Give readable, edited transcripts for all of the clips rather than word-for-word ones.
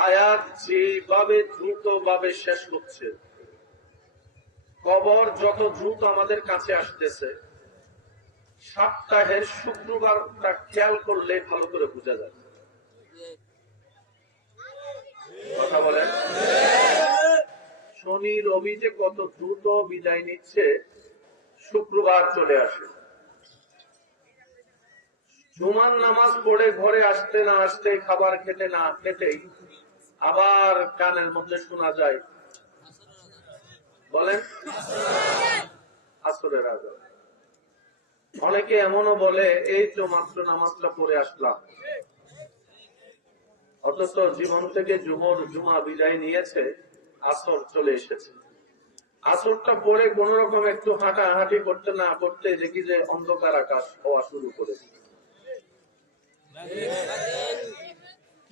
হায়াত যেভাবে দ্রুত ভাবে শেষ হচ্ছে, কবর যত দ্রুত আমাদের কাছে আসতেছে, সপ্তাহের শুক্রবারটা খেয়াল করলে ভালো করে বোঝা যায়। কথা বলেন, শনি রবি যে কত দ্রুত বিদায় নিচ্ছে, শুক্রবার চলে আসে। জুমার নামাজ পড়ে ঘরে আসতে না আসতে, খাবার খেতে না খেতেই আবার কানের মধ্যে শোনা যায়, বলেন আসরের আজান। অনেকে এমনও বলে এই তো মাত্র নামাজটা পড়ে আসলাম, অথচ জীবন থেকে জুমা বিদায় নিয়েছে, আসর চলে এসেছে। আসরটা পরে কোন রকম একটু হাঁটাহাঁটি করতে না করতে দেখি যে অন্ধকার আকাশ হওয়া শুরু করেছে।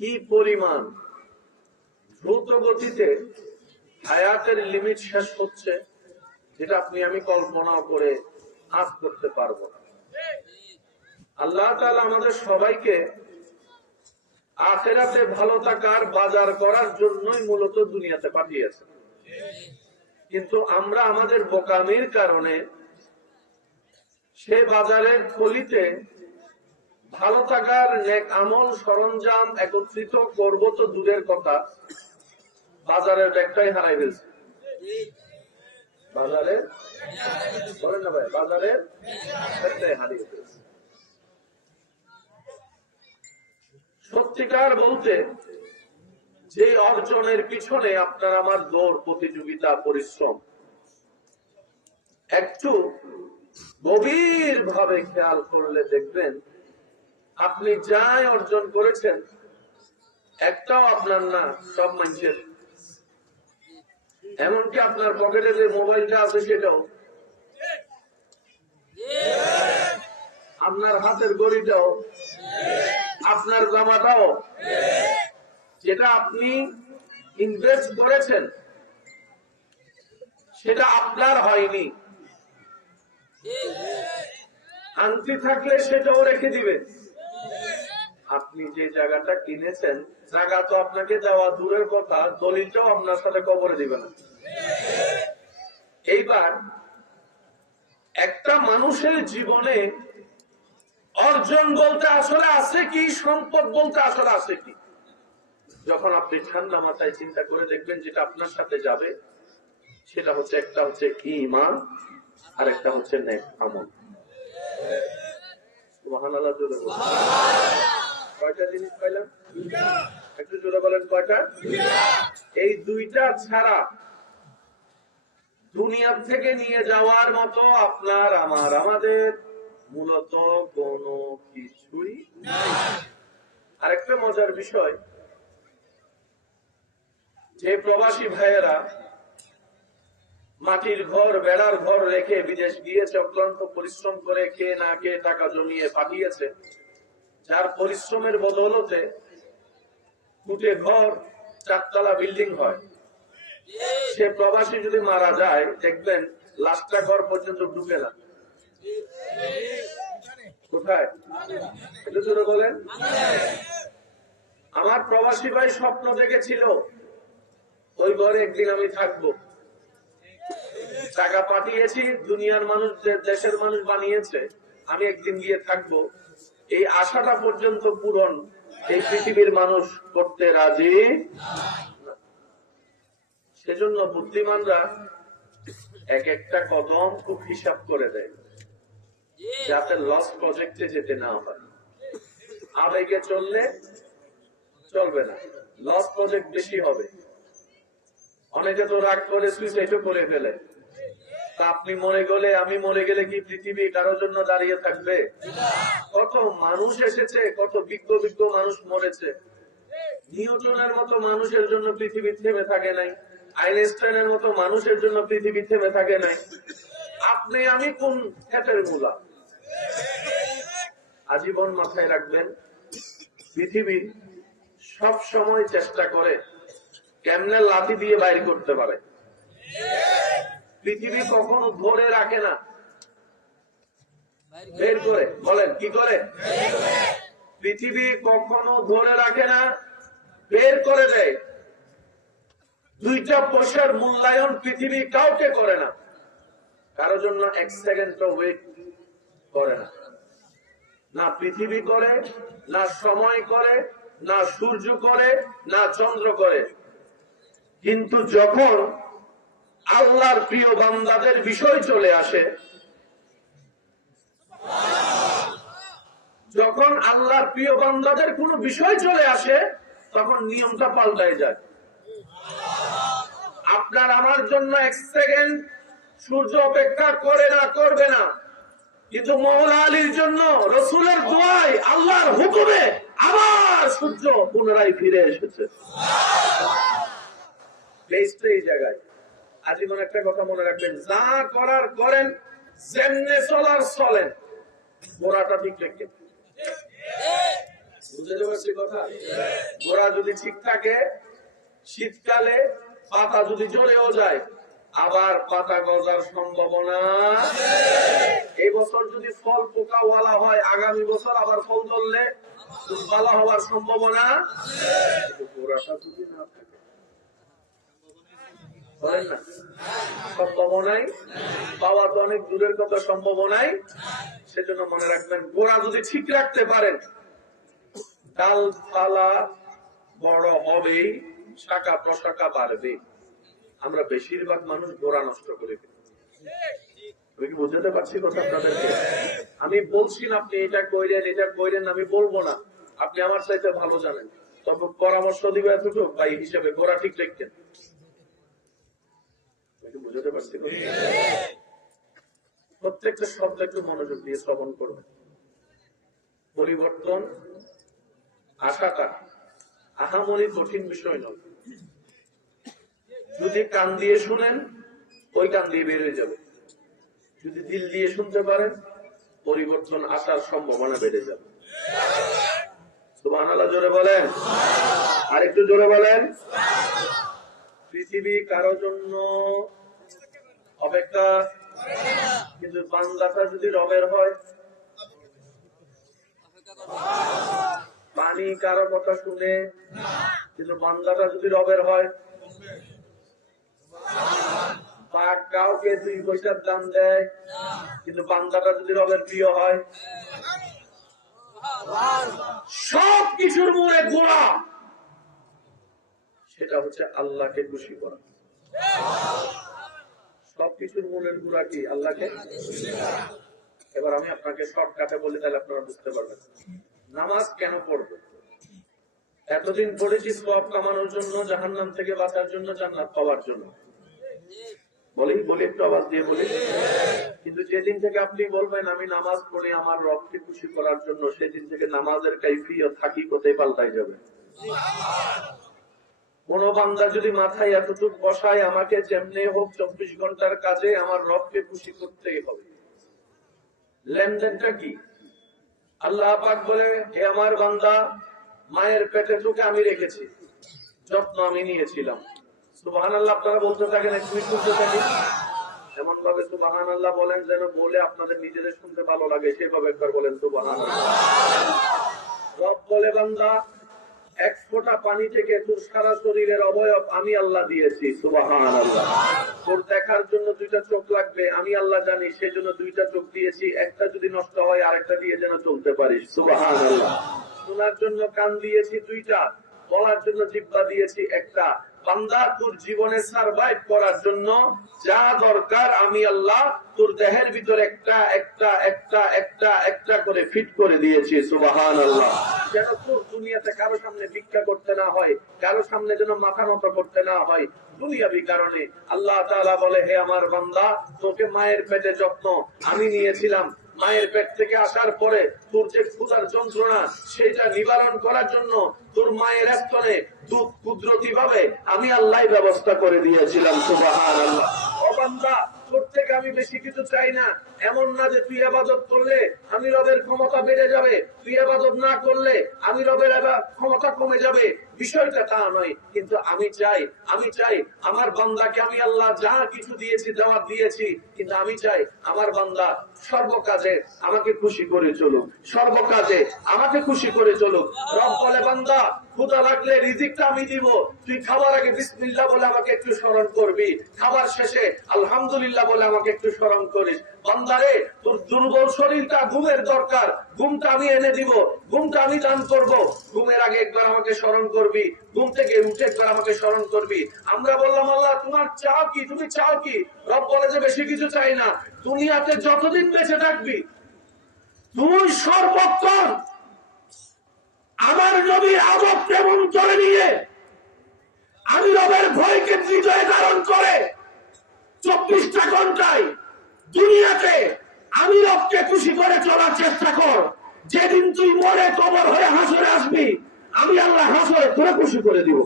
কি পরিমাণ দ্রুত গতিতে হায়াতের লিমিট শেষ হচ্ছে, যেটা আপনি আমি কল্পনাও করে আজ করতে পারবো না। আল্লাহ তাআলা আমাদের সবাইকে আখিরাতে ভালো থাকার বাজার করার জন্যই মূলত দুনিয়াতে পাঠিয়েছে, কিন্তু আমরা আমাদের বোকামির কারণে সে বাজারের থলিতে ভালো থাকার নেক আমল সরঞ্জাম একত্রিত করব তো দূরের কথা, বাজারের ব্যাগটাই হারাই ফেলছে। বাজারের বলেন না ভাই, বাজারের ব্যাগটাই হারিয়ে ফেলছে। সত্যিকার বলতে, যে অর্জনের পিছনে আপনার আমার দৌড়, প্রতিযোগিতা, পরিশ্রম, একটু গভীর ভাবে খেয়াল করলে দেখবেন আপনি যাই অর্জন করেছেন একটাও আপনার না, সব মানুষের। এমনকি আপনার পকেটে যে মোবাইলটা আছে সেটাও, আপনার হাতের ঘড়িটাও, আপনার জামাটাও, যেটা আপনি ইনভেস্ট করেছেন সেটা আপনার হয়নি। আংটি থাকলে সেটাও রেখে দিবে। আপনি যে জায়গাটা কিনেছেন, জায়গা তো আপনাকে দেওয়া দূরের কথা, দলিলটাও আপনার সাথে কবরে দিবে না। এইবার একটা মানুষের জীবনে অর্জন বলতে আসলে আছে কি, সম্পদ বলতে আসলে আছে কি, যখন আপনি ঠান্ডা মাথায় চিন্তা করে দেখবেন, যেটা আপনার সাথে যাবে সেটা হচ্ছে, একটা হচ্ছে ঈমান আর একটা হচ্ছে নেক আমল। সুবহানাল্লাহ। কয়টা জিনিস পাইলাম? একটু জোরে বলেন, কয়টা? এই দুইটা ছাড়া দুনিয়া থেকে নিয়ে যাওয়ার মতো আপনার আমার আমাদের মূলত কোনো কিছুই নাই। আরেকটা মজার বিষয়, যে প্রবাসী ভাইয়েরা মাটির ঘর, বেড়ার ঘর রেখে বিদেশ গিয়েছে, অক্লান্ত পরিশ্রম করে খেয়ে না খেয়ে টাকা জমিয়ে পাঠিয়েছে, যার পরিশ্রমের বদৌলতে ফুটে ঘর, চারতলা বিল্ডিং হয়, সে প্রবাসী যদি মারা যায় দেখবেন লাশটা ঘর পর্যন্ত ঢুকে না। কোথায়? এটা জোরে বলেন। আমার প্রবাসী ভাই স্বপ্ন দেখেছিল ওই ঘরে একদিন আমি থাকবো, টাকা পাঠিয়েছি, দুনিয়ার মানুষ, দেশের মানুষ বানিয়েছে, আমি একদিন গিয়ে থাকবো। এই আশাটা পর্যন্ত পূরণ এই পৃথিবীর মানুষ করতে রাজি। সেজন্য বুদ্ধিমানরা এক একটা কদম খুব হিসাব করে দেয়, যাতে লস প্রজেক্টে যেতে না হয়। আবেগে চললে চলবে না, লস প্রজেক্ট বেশি হবে। অনেকে তো রাগ করে সুইসাইডও করে ফেলে। তা আপনি মরে গেলে, আমি মরে গেলে কি পৃথিবী কারোর জন্য দাঁড়িয়ে থাকবে? কত মানুষ এসেছে, কত বিজ্ঞ বিজ্ঞ মানুষ মরেছে। নিউটনের মতো মানুষের জন্য পৃথিবী থেমে থাকে নাই, আইনস্টাইনের মতো মানুষের জন্য পৃথিবী থেমে থাকে নাই। আপনি আমি কোন ক্ষেতের মূলা? আজীবন মাথায় রাখবেন, পৃথিবী সব সময় চেষ্টা করে কেমনে লাথি দিয়ে বাইর করতে পারে। পৃথিবী কখনো ধরে রাখে না, বের করে। বলেন কি করে? পৃথিবী কখনো ধরে রাখে না, বের করে দেয়। 2টা পয়সার মূল্যায়ন পৃথিবী কাউকে করে না, কারো জন্য 1 সেকেন্ড ওয়েট করে না। না পৃথিবী করে, না সময় করে, না সূর্য করে, না চন্দ্র করে। কিন্তু যখন আল্লাহর প্রিয় বান্দাদের বিষয় চলে আসে, যখন আল্লাহর প্রিয় বান্দাদের কোনো বিষয় চলে আসে, তখন নিয়মটা পাল্টায় যায়। আপনার আমার জন্য 1 সেকেন্ড সূর্য অপেক্ষা করে না, করবে না, কিন্তু মওলা আলীর জন্য রাসূলের দোয়ায় আল্লাহর হুকুমে আবার সূর্য পুনরায় ফিরে এসেছে। এই জায়গায় আজীবন একটা কথা মনে রাখবেন, যা করার করেন, যেমনে চলার চলেন, গোড়াটা ঠিক রেখে। বুঝতে পারছি কথা? গোড়া যদি ঠিক থাকে, শীতকালে পাতা যদি ঝরেও যায়, আবার পাতা গজার সম্ভাবনা। এই বছর যদি ফল পোকাওয়ালা হয়, আগামী বছর আবার ফল ধরলে ভালো হওয়ার সম্ভাবনা। গোড়াটা যদি না থাকে, সম্ভাবনাই পাওয়া তো অনেক দূরের কথা, সম্ভাবনাই। সেজন্য মনে রাখবেন, গোড়া যদি ঠিক রাখতে পারেন, ডালপালা বড় হবেই, শাখা প্রশাখা বাড়বে। আমরা বেশিরভাগ মানুষ গোড়া নষ্ট করে ফেলি। আমি কি বুঝতে পারছি কথা আপনাদেরকে? আমি বলছি না আপনি এটা কইলেন, এটা কইলেন, আমি বলবো না, আপনি আমার চাইতে ভালো জানেন। তবে পরামর্শ দিবে এতটুকু ভাই হিসেবে, গোড়া ঠিক রাখতেন। বুঝতে পারছি? প্রত্যেকটা শব্দ একটু মনোযোগ দিয়ে শ্রবণ করবেন। পরিবর্তন আশাটা আহামরি কঠিন বিষয় নয়। যদি কান দিয়ে শুনেন, ওই কান দিয়ে বের হয়ে যাবে। যদি দিল দিয়ে শুনতে পারেন, পরিবর্তন আসার সম্ভাবনা বেড়ে যাবে। সুবহানাল্লাহ জোরে বলেন, আর একটু জোরে বলেন। পৃথিবী কারো জন্য অপেক্ষা, কিন্তু বান্দাটা যদি রবের হয়। পানি কারো কথা শুনে, কিন্তু বান্দাটা যদি রবের হয়। বাঘ কাউকে 2 পয়সার দাম দেয়, কিন্তু বান্দাটা যদি রবের প্রিয় হয়। সব কিছুর মূলে গোড়া, সেটা হচ্ছে আল্লাহকে খুশি করা। সবকিছুর মূলের গোড়া কি? আল্লাহকে। এবার আমি আপনাকে শর্টকাটে বলি, তাহলে আপনারা বুঝতে পারবেন। নামাজ কেন পড়বো? এতদিন পড়েছি সওয়াব কামানোর জন্য, জাহান্নাম থেকে বাঁচার জন্য, জান্নাত পাওয়ার জন্য। বলি একটু আওয়াজ দিয়ে বলি। কিন্তু যেদিন থেকে আপনি বলবেন আমি নামাজ পড়ি আমার রবকে খুশি করার জন্য, সেদিন থেকে নামাজের কাইফিয়ত হাকিকতে পাল্টাই যাবে। কোন বান্দা যদি মাথায় এতটুক বসায়, আমাকে যেমনি হোক 24 ঘন্টার কাজে আমার রবকে খুশি করতেই হবে। লেনদেনটা কি? আল্লাহ পাক বলে, হে আমার বান্দা, মায়ের পেটে তোকে আমি রেখেছি, যত্ন আমি নিয়েছিলাম। সুবহানাল্লাহ আপনারা বলতে থাকেন, একটু শুনতে থাকি। এমন ভাবে সুবহানাল্লাহ বলেন যেন বলে আপনাদের নিজেদের শুনতে ভালো লাগে, সেভাবে একবার বলেন সুবহানাল্লাহ। রব বলে, বান্দা, 1 ফোঁটা পানি থেকে তোর সারা শরীরের অবয়ব আমি আল্লাহ দিয়েছি। সুবহানাল্লাহ। তোর দেখার জন্য 2টা চোখ লাগবে, আমি আল্লাহ জানি, সেজন্য 2টা চোখ দিয়েছি। একটা যদি নষ্ট হয়, আরেকটা দিয়ে যেন চলতে পারিস। সুবহানাল্লাহ। শোনার জন্য কান দিয়েছি 2টা, বলার জন্য জিহ্বা দিয়েছি 1টা। বান্দা, তোর জীবনে সারভাইভ করার জন্য যা দরকার আমি আল্লাহ তোর দেহের ভিতর একটা করে ফিট করে দিয়েছি। সুবহানাল্লাহ। যেন তোর দুনিয়াতে কারো সামনে ভিক্ষা করতে না হয়, কারো সামনে যেন মাথা নত করতে না হয় দুনিয়াবি কারণে। আল্লাহ তাআলা বলে, হে আমার বান্দা, তোকে মায়ের পেটে যত্ন আমি নিয়েছিলাম। মায়ের পেট থেকে আসার পরে তোর যে ক্ষুধার যন্ত্রণা, সেটা নিবারণ করার জন্য তোর মায়ের স্তনে দুধ কুদরতি ভাবে আমি আল্লাহ ব্যবস্থা করে দিয়েছিলাম। সুবহানাল্লাহ। ও বান্দা, তোর থেকে আমি বেশি কিছু চাই না, এমন না যে তুই ইবাদত করলে আমি রবের ক্ষমতা বেড়ে যাবে, তুই ইবাদত না করলে আমি রবের ক্ষমতা কমে যাবে, বিষয়টা তা নয়। কিন্তু আমি চাই আমার বান্দাকে আমি আল্লাহ যা কিছু দিয়েছি দেওয়ার দিয়েছি, কিন্তু আমি চাই আমার বান্দা সর্বকাজে আমাকে খুশি করে চলুক, সর্বকাজে আমাকে খুশি করে চলুক। রব বলে বান্দা ক্ষুধা লাগলে রিজিকটা আমি দিব, তুই খাবার আগে বিসমিল্লাহ বলে আমাকে একটু স্মরণ করবি, খাবার শেষে আলহামদুলিল্লাহ বলে আমাকে একটু স্মরণ করিস। বান্দারে তোর দুর্বল শরীরটা ঘুমের দরকার, ঘুমটা আমি এনে দিব, ঘুমটা আমি দান করব, ঘুমের আগে একবার আমাকে স্মরণ করবি, ঘুম থেকে উঠে একবার আমাকে স্মরণ করবি। আমরা বললাম আল্লাহ তোমার চাও কি, তুমি চাও কি? রব বলে যে বেশি কিছু চাই না, দুনিয়াতে যতদিন বেঁচে থাকবি তুই সর্বক্ষণ আমার নবীর আদব কেমন করে নিয়ে আমি রবের ভয়কে হৃদয়ে ধারণ করে 24টা ঘন্টায় দুনিয়াতে আমি রবকে খুশি করে চলার চেষ্টা কর। যেদিন তুই মরে কবর হয়ে হাসরে আসবি, আমি আল্লাহ হাসরে তোরে খুশি করে দিব।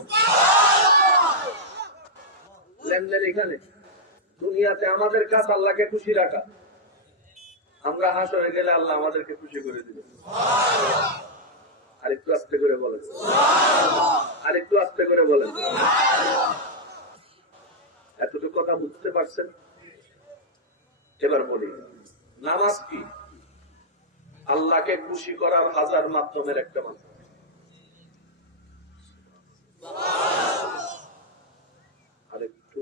লেনদেন এখানে দুনিয়াতে আমাদের কাছে আল্লাহকে খুশি রাখা, আমরা হাসরে গেলে আল্লাহ আমাদেরকে খুশি করে দিবে। আরেকটু আস্তে করে বলেন, আরেকটু আস্তে করে বলেন। এতটুকু কথা বুঝতে পারছেন? এবার বলি, নামাজ কি? আল্লাহকে খুশি করার হাজার মাধ্যমের একটা মাধ্যম। আরেকটু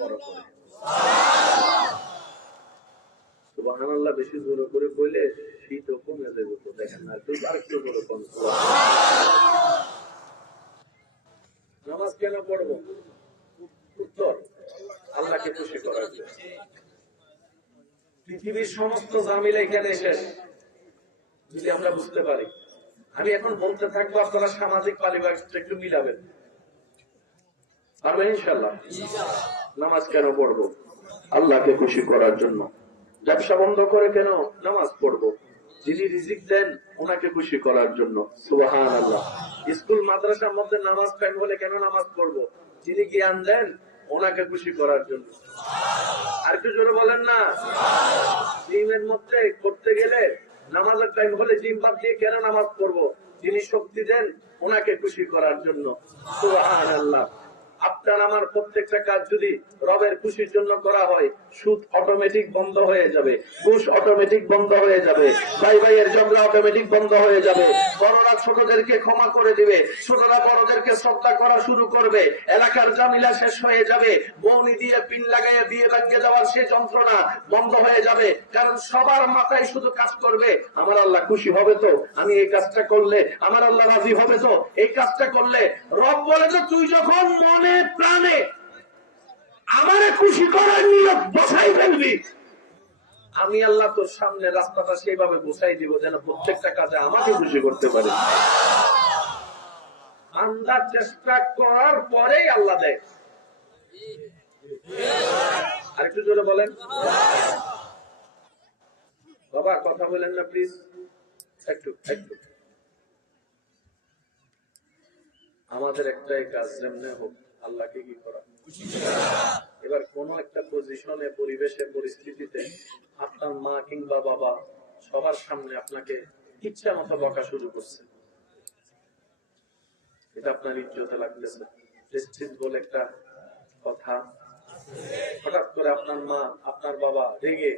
বড় করে সুবহানাল্লাহ বেশি জোরে করে কইলে শীত কমে যাবে তো, দেখেন না, তুই আরেকটু জোরে কম। নামাজ কেন পড়বো? উত্তর, আল্লাহকে খুশি করার জন্য। পৃথিবীর সমস্ত ঝামেলা এখানে শেষ যদি আমরা বুঝতে পারি। আমি এখন বলতে থাকবো, আপনারা সামাজিক পারিবারিক একটু মিলাবেন, পারবেন ইনশাআল্লাহ। নামাজ কেন পড়বো? আল্লাহকে খুশি করার জন্য। ব্যবসা বন্ধ করে কেন নামাজ পড়বো? যিনি রিজিক দেন ওনাকে খুশি করার জন্য। সুবহানাল্লাহ। স্কুল মাদ্রাসার মধ্যে নামাজ টাইম হলে কেন নামাজ পড়বো? যিনি জ্ঞান দেন ওনাকে খুশি করার জন্য। আর একটু জোরে বলেন না। জিমের মধ্যে করতে গেলে নামাজের টাইম হলে জিম বাদ দিয়ে কেন নামাজ পড়বো? যিনি শক্তি দেন ওনাকে খুশি করার জন্য। সুবহানাল্লাহ। আপনার আমার প্রত্যেকটা কাজ যদি রবের খুশির জন্য করা হয়, সুদ অটোমেটিক বন্ধ হয়ে যাবে, ঘুষ অটোমেটিক বন্ধ হয়ে যাবে, ভাই ভাইয়ের ঝগড়া অটোমেটিক বন্ধ হয়ে যাবে, বড়রা ছোটদেরকে ক্ষমা করে দিবে, ছোটরা বড়দেরকে শ্রদ্ধা করা শুরু করবে, এলাকার জামিলা শেষ হয়ে যাবে, বৌনি দিয়ে পিন লাগাইয়া বিয়ে লাগিয়ে দেওয়ার সেই যন্ত্রণা বন্ধ হয়ে যাবে। কারণ সবার মাথায় শুধু কাজ করবে, আমার আল্লাহ খুশি হবে তো, আমি এই কাজটা করলে আমার আল্লাহ রাজি হবে তো, এই কাজটা করলে। রব বলে যে তুই যখন মনে প্রাণে আমারে খুশি করার নিয়ত বসাই ফেলবি, আমি আল্লাহ তোর সামনে রাস্তাটা সেইভাবে বসাই দিব যেন প্রত্যেকটা কাজে আমাকে খুশি করতে পারে। আমরা চেষ্টা করার পরেই আল্লাহ দেয়। আরেকটু জোরে বলেন বাবা, কথা বলেন না প্লিজ, একটু একটু। আমাদের একটাই কাজ, যেমনে হোক আল্লাহকে কি করা। এবার কোন একটা পজিশনে, পরিবেশে, পরিস্থিতিতে আপনার মা কিংবা বাবা সবার সামনে আপনাকে ইচ্ছা মতো বকা শুরু করছে, এটা আপনার ইজ্জতে লাগতেছে। প্রেস্টিজ বলে একটা কথা। হঠাৎ করে আপনার মা আপনার বাবা রেগে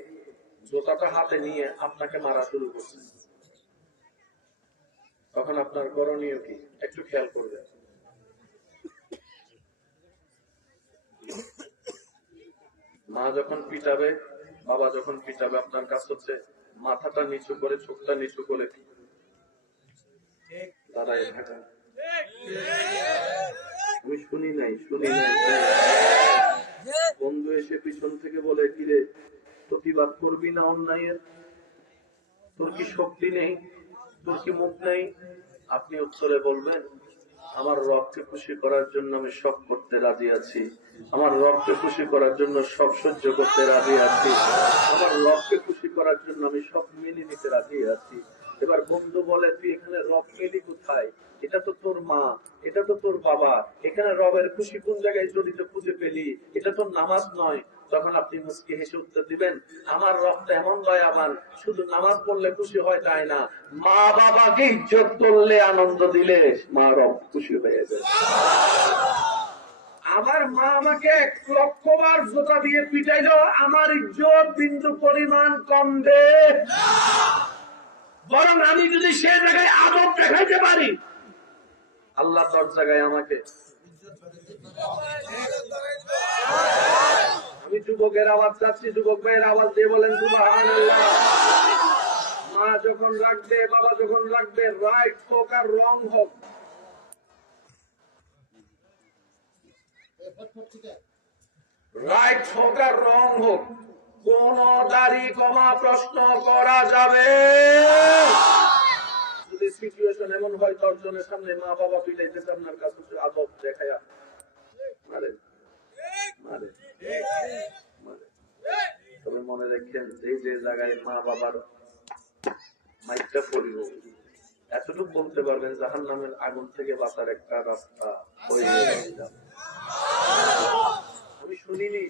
জোতাটা হাতে নিয়ে আপনাকে মারা শুরু করছে, তখন আপনার করণীয় কি? একটু খেয়াল করবেন। মা যখন পিটাবে, বাবা যখন পিটাবে, আপনার কাজ হচ্ছে মাথাটা নিচু করে, চোখটা নিচু করে দাঁড়ায় থাকা। আমি শুনি নাই। বন্ধু এসে পিছন থেকে বলে, কিরে প্রতিবাদ করবি না অন্যায়ের? তোর কি শক্তি নেই? তোর কি মুখ নেই? আপনি উত্তরে বলবেন, আমার রবকে খুশি করার জন্য আমি সব করতে রাজি আছি, আমার রবকে খুশি করার জন্য সব সহ্য করতে রাজি আছি, আমার রবকে খুশি করার জন্য আমি সব মেনে নিতে রাজি আছি। এবার বন্ধু বলে, তুই এখানে রব পেলি কোথায়? এটা এটা তো তোর মা, এটা তো তোর বাবা, এখানে রবের খুশি কোন জায়গায় জড়িত খুঁজে পেলি? এটা তো নামাজ নয়। তখন আপনি মুচকি হেসে উত্তর দিবেন, আমার রব তো এমন দয়াবান, শুধু নামাজ পড়লে খুশি হয় তাই না, মা বাবাকে ইজ্জত করলে, আনন্দ দিলে মা রব খুশি হয়ে যায়। আমার মা আমাকে 1,00,000 বার জোতা দিয়ে পিটাইলো, আমার ইজ্জত বিন্দু পরিমাণ কমবে, বরং আমি যদি সে জায়গায় আদব দেখাইতে পারি, আল্লাহ তোর জায়গায় আমাকে। আমি যুবকের আওয়াজ চাচ্ছি, যুবক ভাইয়ের আওয়াজ দিয়ে বলেন সুবহানাল্লাহ। মা যখন রাখবে, বাবা যখন রাখবে, রাইট হোক আর রং হোক, রাইট হোক আর রং হোক, কোন দাড়ি কমা প্রশ্ন করা যাবে। যদি সিচুয়েশন এমন হয় দশজনের সামনে মা বাবা পিটাইতেছে, আপনার কাছে আদব দেখায়া মারে মারে মারে, তবে মনে রাখেন এই যে জায়গায় মা বাবার মাইকটা পড়িব, এতটুকু বলতে পারবেন জাহান্নামের আগুন থেকে বাঁচার একটা রাস্তা হয়ে যাবে। আমি শুনিনি।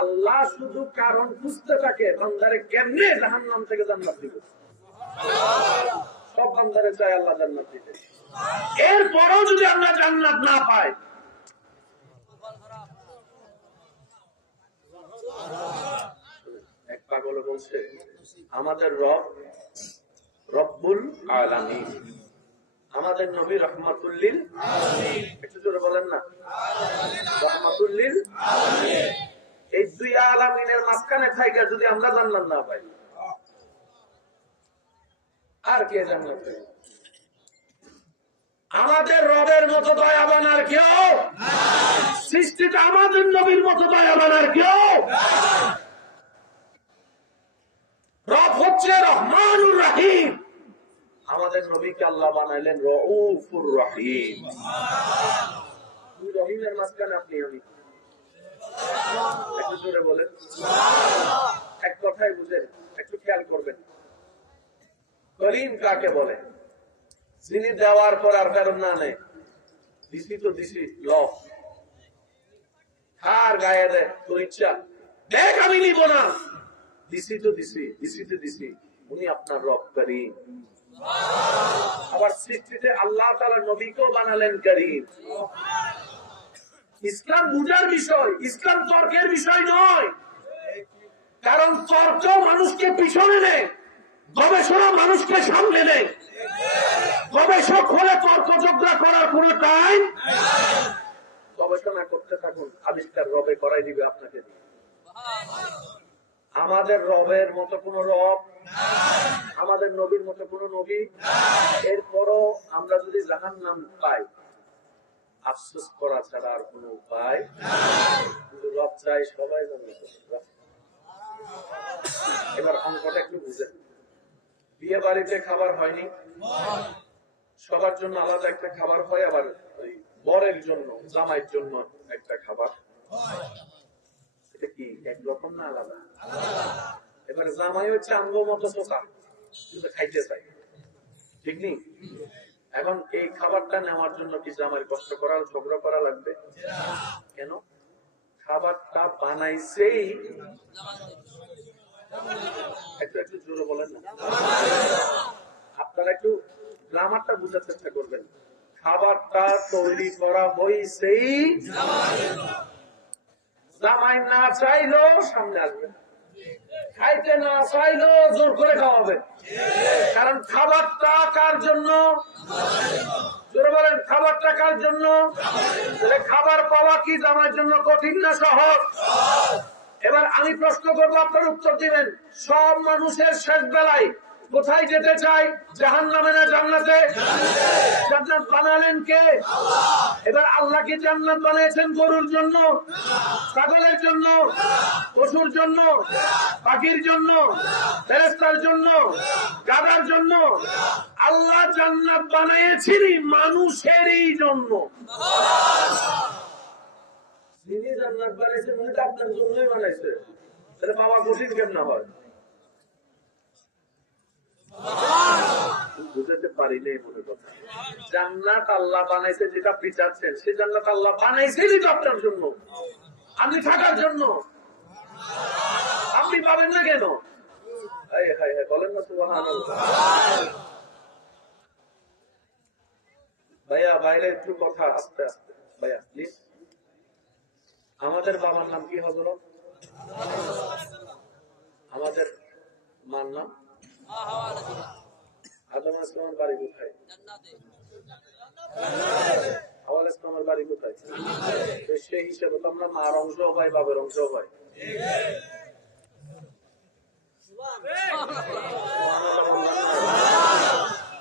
আল্লাহ শুধু কারণ খুঁজতে থাকে, বান্দারে কেমনে জাহান্নাম থেকে জান্নাত দিবে। সব বান্দারে চায় আল্লাহ জান্নাত দিতে, এরপরও যদি আমরা জান্নাত না পাই, এক পাগল বলছে আমাদের রব রব্বুল আলামিন, আমাদের নবী রহমাতুল লিল আলামিন। একটু জোরে বলেন না, রহমাতুল লিল আলামিন। এই দুই আলামিনের মাঝখানে থাইকা যদি আমরা জান্নাত না পাই, আর কে জান্নাত পাবে? আমাদের রবের মতো দয়াবান আর কেউ? সৃষ্টিতে আমাদের নবীর মতো দয়াবান আর কেউ? রব হচ্ছে রহমানুর রহিম, আমাদের নবীকে আল্লাহ বানাইলেন রউফুর রহিম। দুই রহিমের মাঝখানে আপনি আমি, একটু জোরে বলেন, এক কথায় বুঝেন, একটু খেয়াল করবেন। করিম কাকে বলে? যিনি দেওয়ার পর আর ফেরত না নেয়। দিছি তো দিছি, ল আর গায়ে দেয় তোর ইচ্ছা, দেখ আমি নিব না, দিছি তো দিছি। উনি আপনার রব করিম। আবার সৃষ্টিতে আল্লাহ তাআলা নবীকেও বানালেন করিম। ইসলাম বুঝার বিষয়, ইসলাম তর্কের বিষয় নয়। কারণ তর্ক মানুষকে পিছনে নেয়, গবেষণা মানুষকে সামনে নেয়। গবেষক হলে তর্ক ঝগড়া করার কোন টাইম। গবেষণা করতে থাকুন, আবিষ্কার রবে করাই দিবে আপনাকে। আমাদের রবের মতো কোন রব, আমাদের নবীর মতো কোন নবী। এরপরও আমরা যদি জাহান্নাম পাই, আফসোস করা ছাড়া আর কোন উপায়। কিন্তু রব চাই সবাই জান্নাত। এবার অঙ্কটা একটু বুঝেন। বিয়ে বাড়িতে খাবার হয়নি, সবার জন্য আলাদা একটা খাবার হয়, আবার ওই বরের জন্য, জামাইয়ের জন্য একটা খাবার। এটা কি একরকম না আলাদা? এবার জামাই হচ্ছে আঙ্গো মতো চোখা, কিন্তু খাইতে চাই, ঠিক নেই? এখন এই খাবারটা নেওয়ার জন্য কি জামাইয়ের কষ্ট করার, ঝগড়া করা লাগবে? কেন? খাবারটা বানাইছেই, একটু জোরে বলেন না, আপনারা একটু গ্রামারটা বুঝার চেষ্টা করবেন। খাবারটা তৈরি করা হইছেই, জামাই না চাইলেও সামনে আসবে, খাইতে না চাইলেও জোর করে খাওয়াবে। কারণ খাবারটা কার জন্য? জোরে বলেন, খাবারটা কার জন্য? খাবার পাওয়া কি জামাইয়ের জন্য কঠিন না সহজ? এবার আমি প্রশ্ন করবো, আপনার উত্তর দিবেন। সব মানুষের শেষ বেলায় কোথায় যেতে চায়? জাহান্নামে না জান্নাতে? জান্নাত বানালেন কে? এবার আল্লাহ কি জান্নাত বানিয়েছেন গরুর জন্য, ছাগলের জন্য, পশুর জন্য, পাখির জন্য, ফেরেশতার জন্য, গাধার জন্য? আল্লাহ জান্নাত বানিয়েছেন মানুষেরই জন্য। যিনি জান্নাত বানাইছেন উনি তো আপনার জন্যই বানাইছে, তাহলে পাওয়া কঠিন কেমন হয়? বুঝাতে পারি নাই মনে কথা। জান্নাত আল্লাহ বানাইছে যেটা আপনি চাচ্ছেন, সে জান্নাত আল্লাহ বানাইছে যেটা আপনার জন্য, আপনি থাকার জন্য। আপনি পাবেন না কেন? বলেন না সুবহানাল্লাহ। ভাইয়া বাইরে একটু কথা আস্তে আস্তে। ভাইয়া প্লিজ। আমাদের বাবার নাম কি হযরত? আমাদের মার নাম আদম আলাইহিস সালামের বাড়ি কোথায়? হাওয়া আলাইহিস সালামের বাড়ি কোথায়? সেই হিসেবে তো আমরা মার অংশ হয়, বাবার অংশ হয়।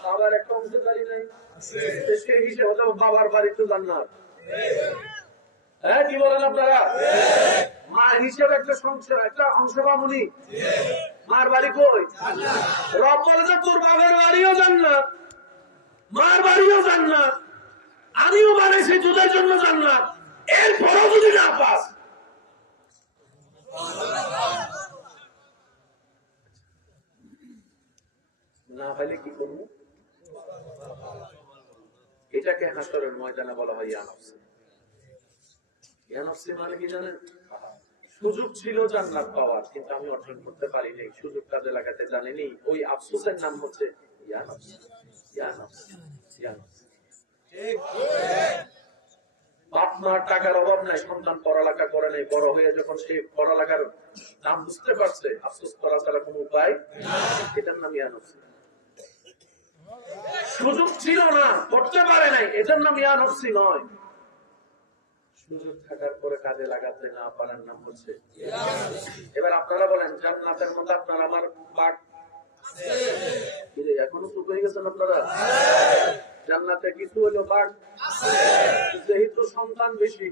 বাবার একটা অংশধারী নাই, সেই হিসেবে তো বাবার বাড়ি তো জান্নাত। হ্যাঁ, কি বলেন আপনারা? মা হিসেবে একটা সংসার, একটা অংশ পাবনি। মার বাড়ি কই? রব বলে যে তোর বাবার বাড়িও জান্নাত, মার বাড়িও জান্নাত, আমিও বানাইছি তোদের জন্য জান্নাত। এরপরও যদি না পাস, না হলে কি করবো? এটাকে হাসরের ময়দানে বলা হয় ইয়ানফসি। ইয়ানফসি মানে কি জানেন? সুযোগ ছিল জান্নাত পাওয়ার, কিন্তু আমি অর্জন করতে পারিনি, সুযোগ কাজে লাগাতে জানিনি। ওই আফসোসের নাম হচ্ছে ইয়ানফসি। ইয়ানফসি, ইয়ানফসি। বাপ মার টাকার অভাব নাই, সন্তান পড়ালেখা করে নাই, বড় হয়ে যখন সে পড়ালেখার নাম বুঝতে পারছে, আফসোস করা ছাড়া কোনো উপায়, এটার নাম ইয়ানফসি। সুযোগ ছিল না, করতে পারে নাই, এটার নাম ইয়ানফসি নয়। সুযোগ থাকার পরে কাজে লাগাতে না পারার নাম হচ্ছে। এবার আপনারা বলেন, জান্নাতের মধ্যে আপনার আমার বাঘ এখনো চুপ হয়ে গেছেন আপনারা? জান্নাতে কিছু হলো বাঘ, যেহেতু সন্তান বেশি,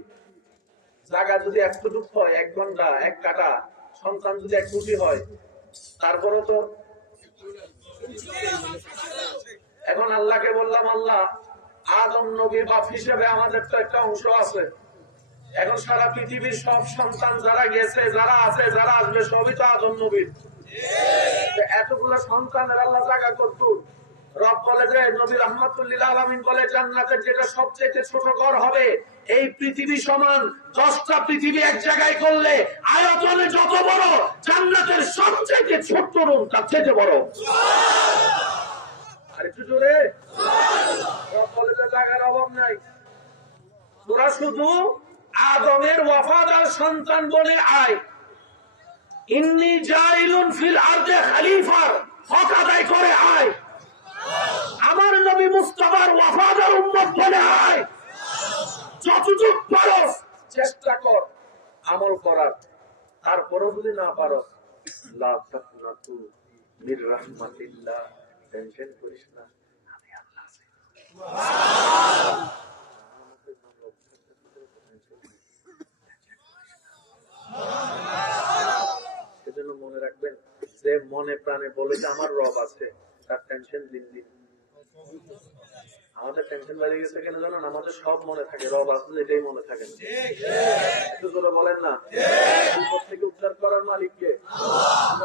জায়গা যদি 100 হয়, 1 ঘন্টা 1 কাটা, সন্তান যদি 1 কোটি হয়, তারপরও তো। এখন আল্লাহকে বললাম, আল্লাহ আদম নবীর বাপ হিসেবে আমাদের তো একটা অংশ আছে। এখন সারা পৃথিবীর সব সন্তান যারা গেছে, যারা আছে, যারা আসবে, সবই তো আদম নবীর। এতগুলো সন্তানের আল্লাহ জায়গা করত। রব বলে যে, নবী রাহমাতুল লিল আলামিন বলে, জান্নাতের যেটা সবচেয়ে ছোট ঘর হবে, এই পৃথিবী সমান 10টা পৃথিবী এক জায়গায় করলে আয়তনে যত বড়, জান্নাতের সবচেয়ে ছোট্ট রুম তার চেয়ে বড়। আর একটু জোরে। রব বলে যে, জায়গার অভাব নাই, তোরা শুধু আদমের ওয়াফাদার সন্তান বলে আয়। ইন্নী জাইলুন ফিল আরদে খলিফা, হক আদায় করে আয়। আমার নবী মুস্তাফার ওয়াফাদার উম্মত বলে আয়। যতটুকু পারো চেষ্টা কর আমল করার, তারপরও যদি না পারো, লা তাকনাতু মির রাহমাতিল্লাহ, টেনশন করিস না, আমি আল্লাহ আছি। সেজন্য মনে রাখবেন, যে মনে প্রাণে বলে যে আমার রব আছে, তার টেনশন দিন দিন। আমাদের টেনশন বেড়ে গেছে কেন জানেন? আমাদের সব মনে থাকে, রব আছে এটাই মনে থাকে না। একটু জোরে বলেন না। বিপদ থেকে উদ্ধার করার মালিককে।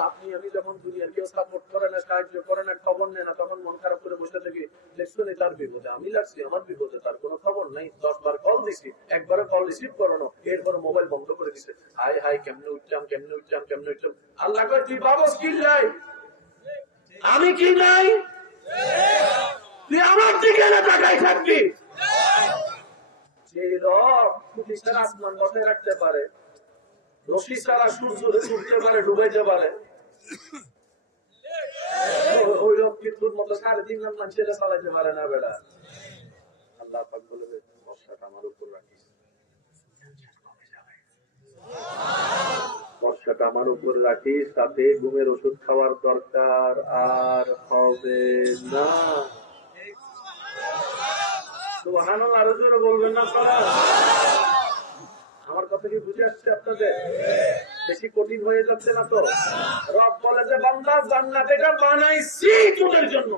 আপনি আমি যখন দুনিয়ার কেউ সাপোর্ট করে না, সাহায্য করে না, খবর নেয় না, তখন মন খারাপ করে বসে থাকি, দেখছো নি তার বিপদে, আমি লাগছি, আমার বিপদে তার কোনো খবর নাই। 10 বার কল দিছি, একবারে কল রিসিভ করানো, এরপর মোবাইল বন্ধ করে দিছে। হাই হাই, কেমনে উঠতাম, কেমনে উঠতাম, কেমনে উঠতাম। আল্লাহ কয়, তুই বাবস কি নাই, আমি কি নাই, তুই আমার দিকে না তাকাই থাকবি। যে রব খুঁটি ছাড়া আসমান বসায় রাখতে পারে, রশি ছাড়া সূর্য উঠতে পারে, ডুবাইতে পারে, ওই রব মৃত্যুর মতো 3.5 লাখ মানুষেরা চালাইতে পারে না বেড়া। আল্লাহ পাক বলবে, বর্ষাটা আমার উপর রাখিস, বর্ষাটা আমার উপর রাখিস, তাতে ঘুমের ওষুধ খাওয়ার দরকার আর হবে না। সুবহানাল্লাহ, আরো জোরে বলবেন না আপনারা? আমার কথা কি বুঝে আসছে আপনাদের? বেশি কঠিন হয়ে যাচ্ছে না তো? রব বলে যে, বান্দা জান্নাত এটা বানাইছি তোদের জন্য।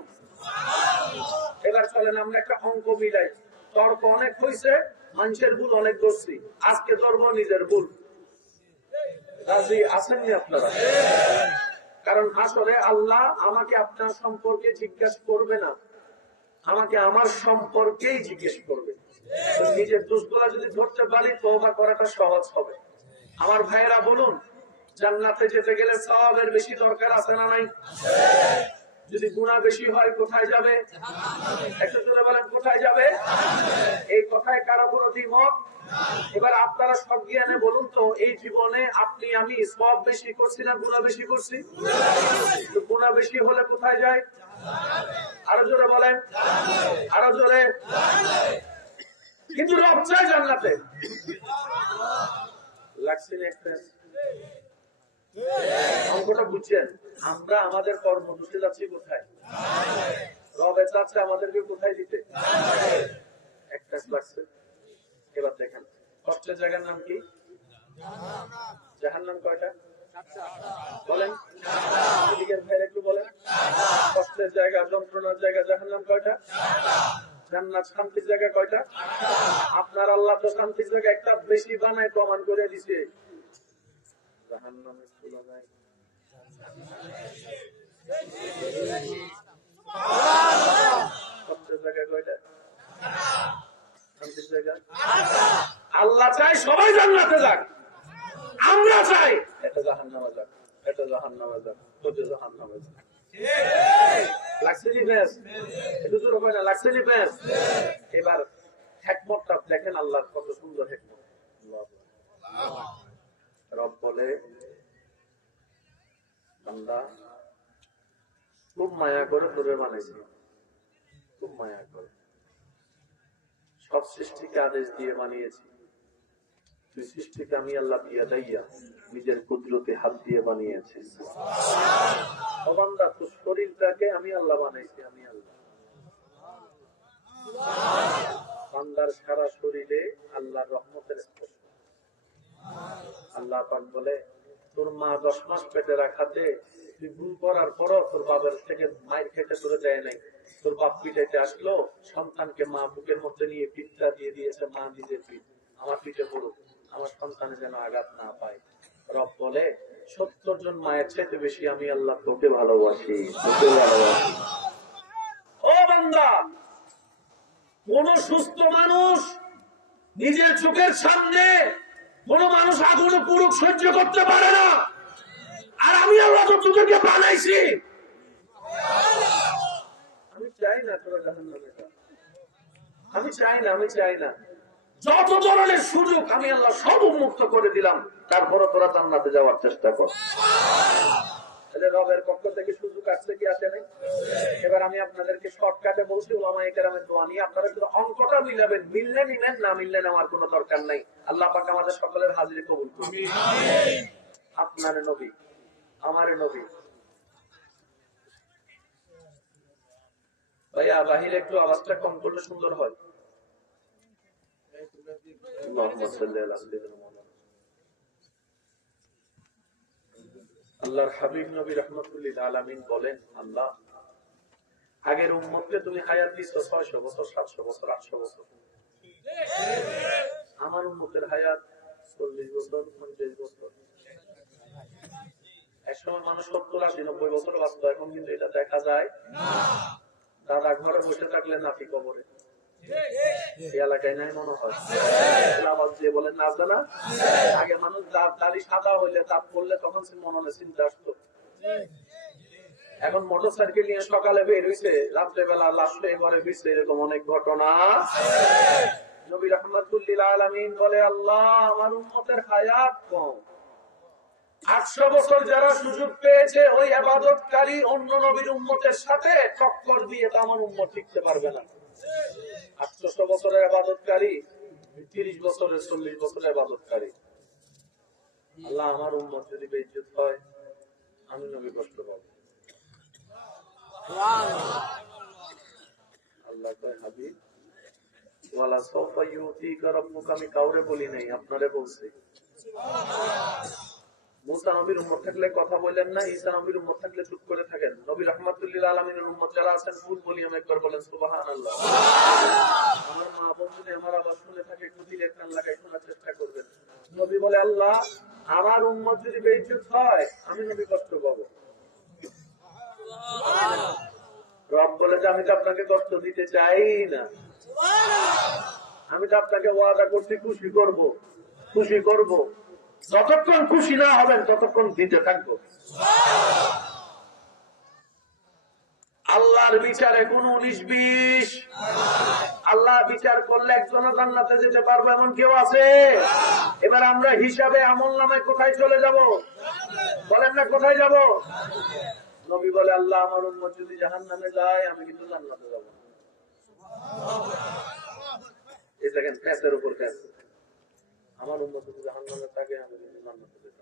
এবার চলেন আমরা একটা অঙ্ক মিলাই। তর্ক অনেক হয়েছে, মানুষের ভুল অনেক করছি, আজকে ধরবো নিজের ভুল। রাজি আছেননি আপনারা? কারণ আসলে আল্লাহ আমাকে আপনার সম্পর্কে জিজ্ঞাসা করবে না, আমাকে আমার সম্পর্কেই জিজ্ঞেস করবে। নিজের দোষগুলা যদি ধরতে পারি তওবা করাটা সহজ হবে। আমার ভাইয়েরা বলুন, জান্নাতে যেতে গেলে সওয়াবের বেশি দরকার আছে না নাই? যদি গুনাহ বেশি হয় কোথায় যাবে? একটু জোরে বলেন, কোথায় যাবে? এই কথায় কারো কোনো দ্বিমত? এবার আপনারা সব জ্ঞানে বলুন তো, এই জীবনে আপনি আমি সওয়াব বেশি করছি না গুনাহ বেশি করছি? গুনাহ বেশি হলে কোথায় যায়? আরো জোরে বলেন, আরো জোরে। কিন্তু রব চায় জান্নাতে। লাগছে না একটা অঙ্কটা বুঝছেন? আমরা আমাদের কর্ম দুষে যাচ্ছি কোথায়? রবে চাচ্ছে আমাদেরকে কোথায় দিতে? একটা লাগছে। এবার দেখেন, কষ্টের জায়গার নাম কি? জাহান্নাম। কয়টা বলেন? ভাইরা একটু বলেন। কষ্টের জায়গা, যন্ত্রণার জায়গা জাহান্নাম কয়টা? জান্নাত শান্তির জায়গা কয়টা? আপনার আল্লাহ তো শান্তির জায়গা একটা বেশি বানায় প্রমাণ করে দিছে। জাহান্নামের তুলনায় কষ্টের জায়গা কয়টা? শান্তির জায়গা। আল্লাহ চাই সবাই জান্নাতে যাক, আমরা চাই এটা জাহান্নামে যাক, এটা জাহান্নামে যাক, ওটা জাহান্নামে যাক। লাগছে নি বেশ? একটু জোরে কয় না, লাগছে নি বেশ? এবার হিকমতটা দেখেন, আল্লাহর কত সুন্দর হিকমত। রব বলে, বান্দা খুব মায়া করে তোরে বানাইছি, খুব মায়া করে সব সৃষ্টিকে আদেশ দিয়ে বানিয়েছি। তুই সৃষ্টিকে আমি আল্লাহ দিয়া দাইয়া নিজের কুদরতে হাত দিয়ে বানিয়েছি। ও বান্দা, তোর শরীরটাকে আমি আল্লাহ বানাইছি, আমি আল্লাহ। বান্দার সারা শরীরে আল্লাহর রহমতের স্পর্শ। আল্লাহ পাক বলে, তোর মা 10 মাস পেটে রাখাতে তুই ভুল করার পরও তোর বাবার থেকে মায়ের খেতে তোরে দেয় নাই। তোর বাপ পিঠাইতে আসলো, সন্তানকে মা বুকের মধ্যে নিয়ে পিঠটা দিয়ে দিয়েছে, মা নিজের পিঠ আমার পিঠে পড়ুক, আমার সন্তানে যেন আঘাত না পায়। রব বলে, 70 জন মায়ের চাইতে বেশি আমি আল্লাহ তোকে ভালোবাসি, তোকে ভালোবাসি। ও বান্দা, কোন সুস্থ মানুষ নিজের চোখের সামনে কোন মানুষ আগুন পুরুষ সহ্য করতে পারে না, আর আমি আল্লাহ তো তোকে বানাইছি। আমি চাই না তোরা জাহান্নামে যা, আমি চাই না, আমি চাই না। যত ধরনের সুযোগ আমি আল্লাহ সব উন্মুক্ত করে দিলাম, তারপরে তোরা জান্নাতে যাওয়ার চেষ্টা কর। রবের পক্ষ থেকে সুযোগ আসছে কি আসে নাই? এবার আমি আপনাদেরকে শর্টকাটে বলছি, উলামায়ে কেরামের দোয়া নিয়ে আপনারা শুধু অঙ্কটা মিলাবেন, মিললে নিবেন, না মিললে নেওয়ার কোনো দরকার নাই। আল্লাহ পাক আমাদের সকলের হাজিরি কবুল করুন। আপনার নবী, আমার নবী। ভাইয়া বাহিরে একটু আওয়াজটা কম করলে সুন্দর হয়। আল্লাহর হাবিব নবী রাহমাতুল্লিল আলামিন বলেন, আল্লাহ আগের উম্মতকে তুমি হায়াত দিছো 600 বছর, 700 বছর, 800 বছর। আমার উম্মতের হায়াত 40 বছর, 50 বছর। একসময় মানুষ 70, 80, 90 বছর বাঁচত, এখন কিন্তু এটা দেখা যায় না। দাদা ঘরে বসে থাকলে নাতি কবরে। এই এলাকায় নাই মনে হয়? আওয়াজ দিয়ে বলেন না জানা? আগে মানুষ দাড়ি সাদা হইলে দাঁত পড়লে তখন মনে চিন্তা আসতো। এখন মোটর সাইকেল নিয়ে সকালে বের হইছে, রাত্রেবেলা লাশ পেয়ে ঘরে ফিরছে, এরকম অনেক ঘটনা। নবী রাহমাতুল্লিল আলামিন বলে, আল্লাহ আমার উম্মতের হায়াত কম। 800 বছর যারা সুযোগ পেয়েছে ওই ইবাদতকারী অন্য নবীর উম্মতের সাথে টক্কর দিয়ে তো আমার উম্মত টিকতে পারবে না। 800 বছরের ইবাদতকারী 30 বছরের 40 বছরের ইবাদতকারী। আল্লাহ আমার উম্মত যদি বেইজ্জত হয় আমি নবী কষ্ট পাবো। আল্লাহ কয়, হাবিব ওয়ালা সাওফা ইউতিকা রাব্বুকা, আমি কাউরে বলি নাই, আপনারে বলছি। মুসা নবীর উম্মত থাকলে কথা বলেন না, ঈসা নবীর উম্মত থাকলে চুপ করে থাকেন। নবী রাহমাতুল্লিল আলামিনের উম্মত যারা আছেন ফুল বলি আমি একবার বলেন সুবহানাল্লাহ। আমার মা বোন যদি আমার আওয়াজ শুনে থাকে একটু দিলের কান লাগাই শোনার চেষ্টা করবেন। নবী বলে, আল্লাহ আমার উম্মত যদি বেইজ্জত হয় আমি নবী কষ্ট পাবো। রব বলে যে আমি তো আপনাকে কষ্ট দিতে চাই না, আমি তো আপনাকে ওয়াদা করছি খুশি করব, খুশি করব। যতক্ষণ খুশি না হবেন ততক্ষণ দিতে থাকবো। আল্লাহর বিচারে কোন 19-20, আল্লাহ বিচার করলে একজন জান্নাতে যেতে পারবো এমন কেউ আছে? এবার আমরা হিসাবে আমল নামায় কোথায় চলে যাব? বলেন না কোথায় যাব? নবী বলে আল্লাহ আমার উম্মত যদি জাহান্নামে যায় আমি কিন্তু জান্নাতে যাব। এই দেখেন ফ্যাসের উপর ফ্যাস, আমার উম্মত যদি জাহান্নামে থাকে আমি কিন্তু জান্নাতে যাব।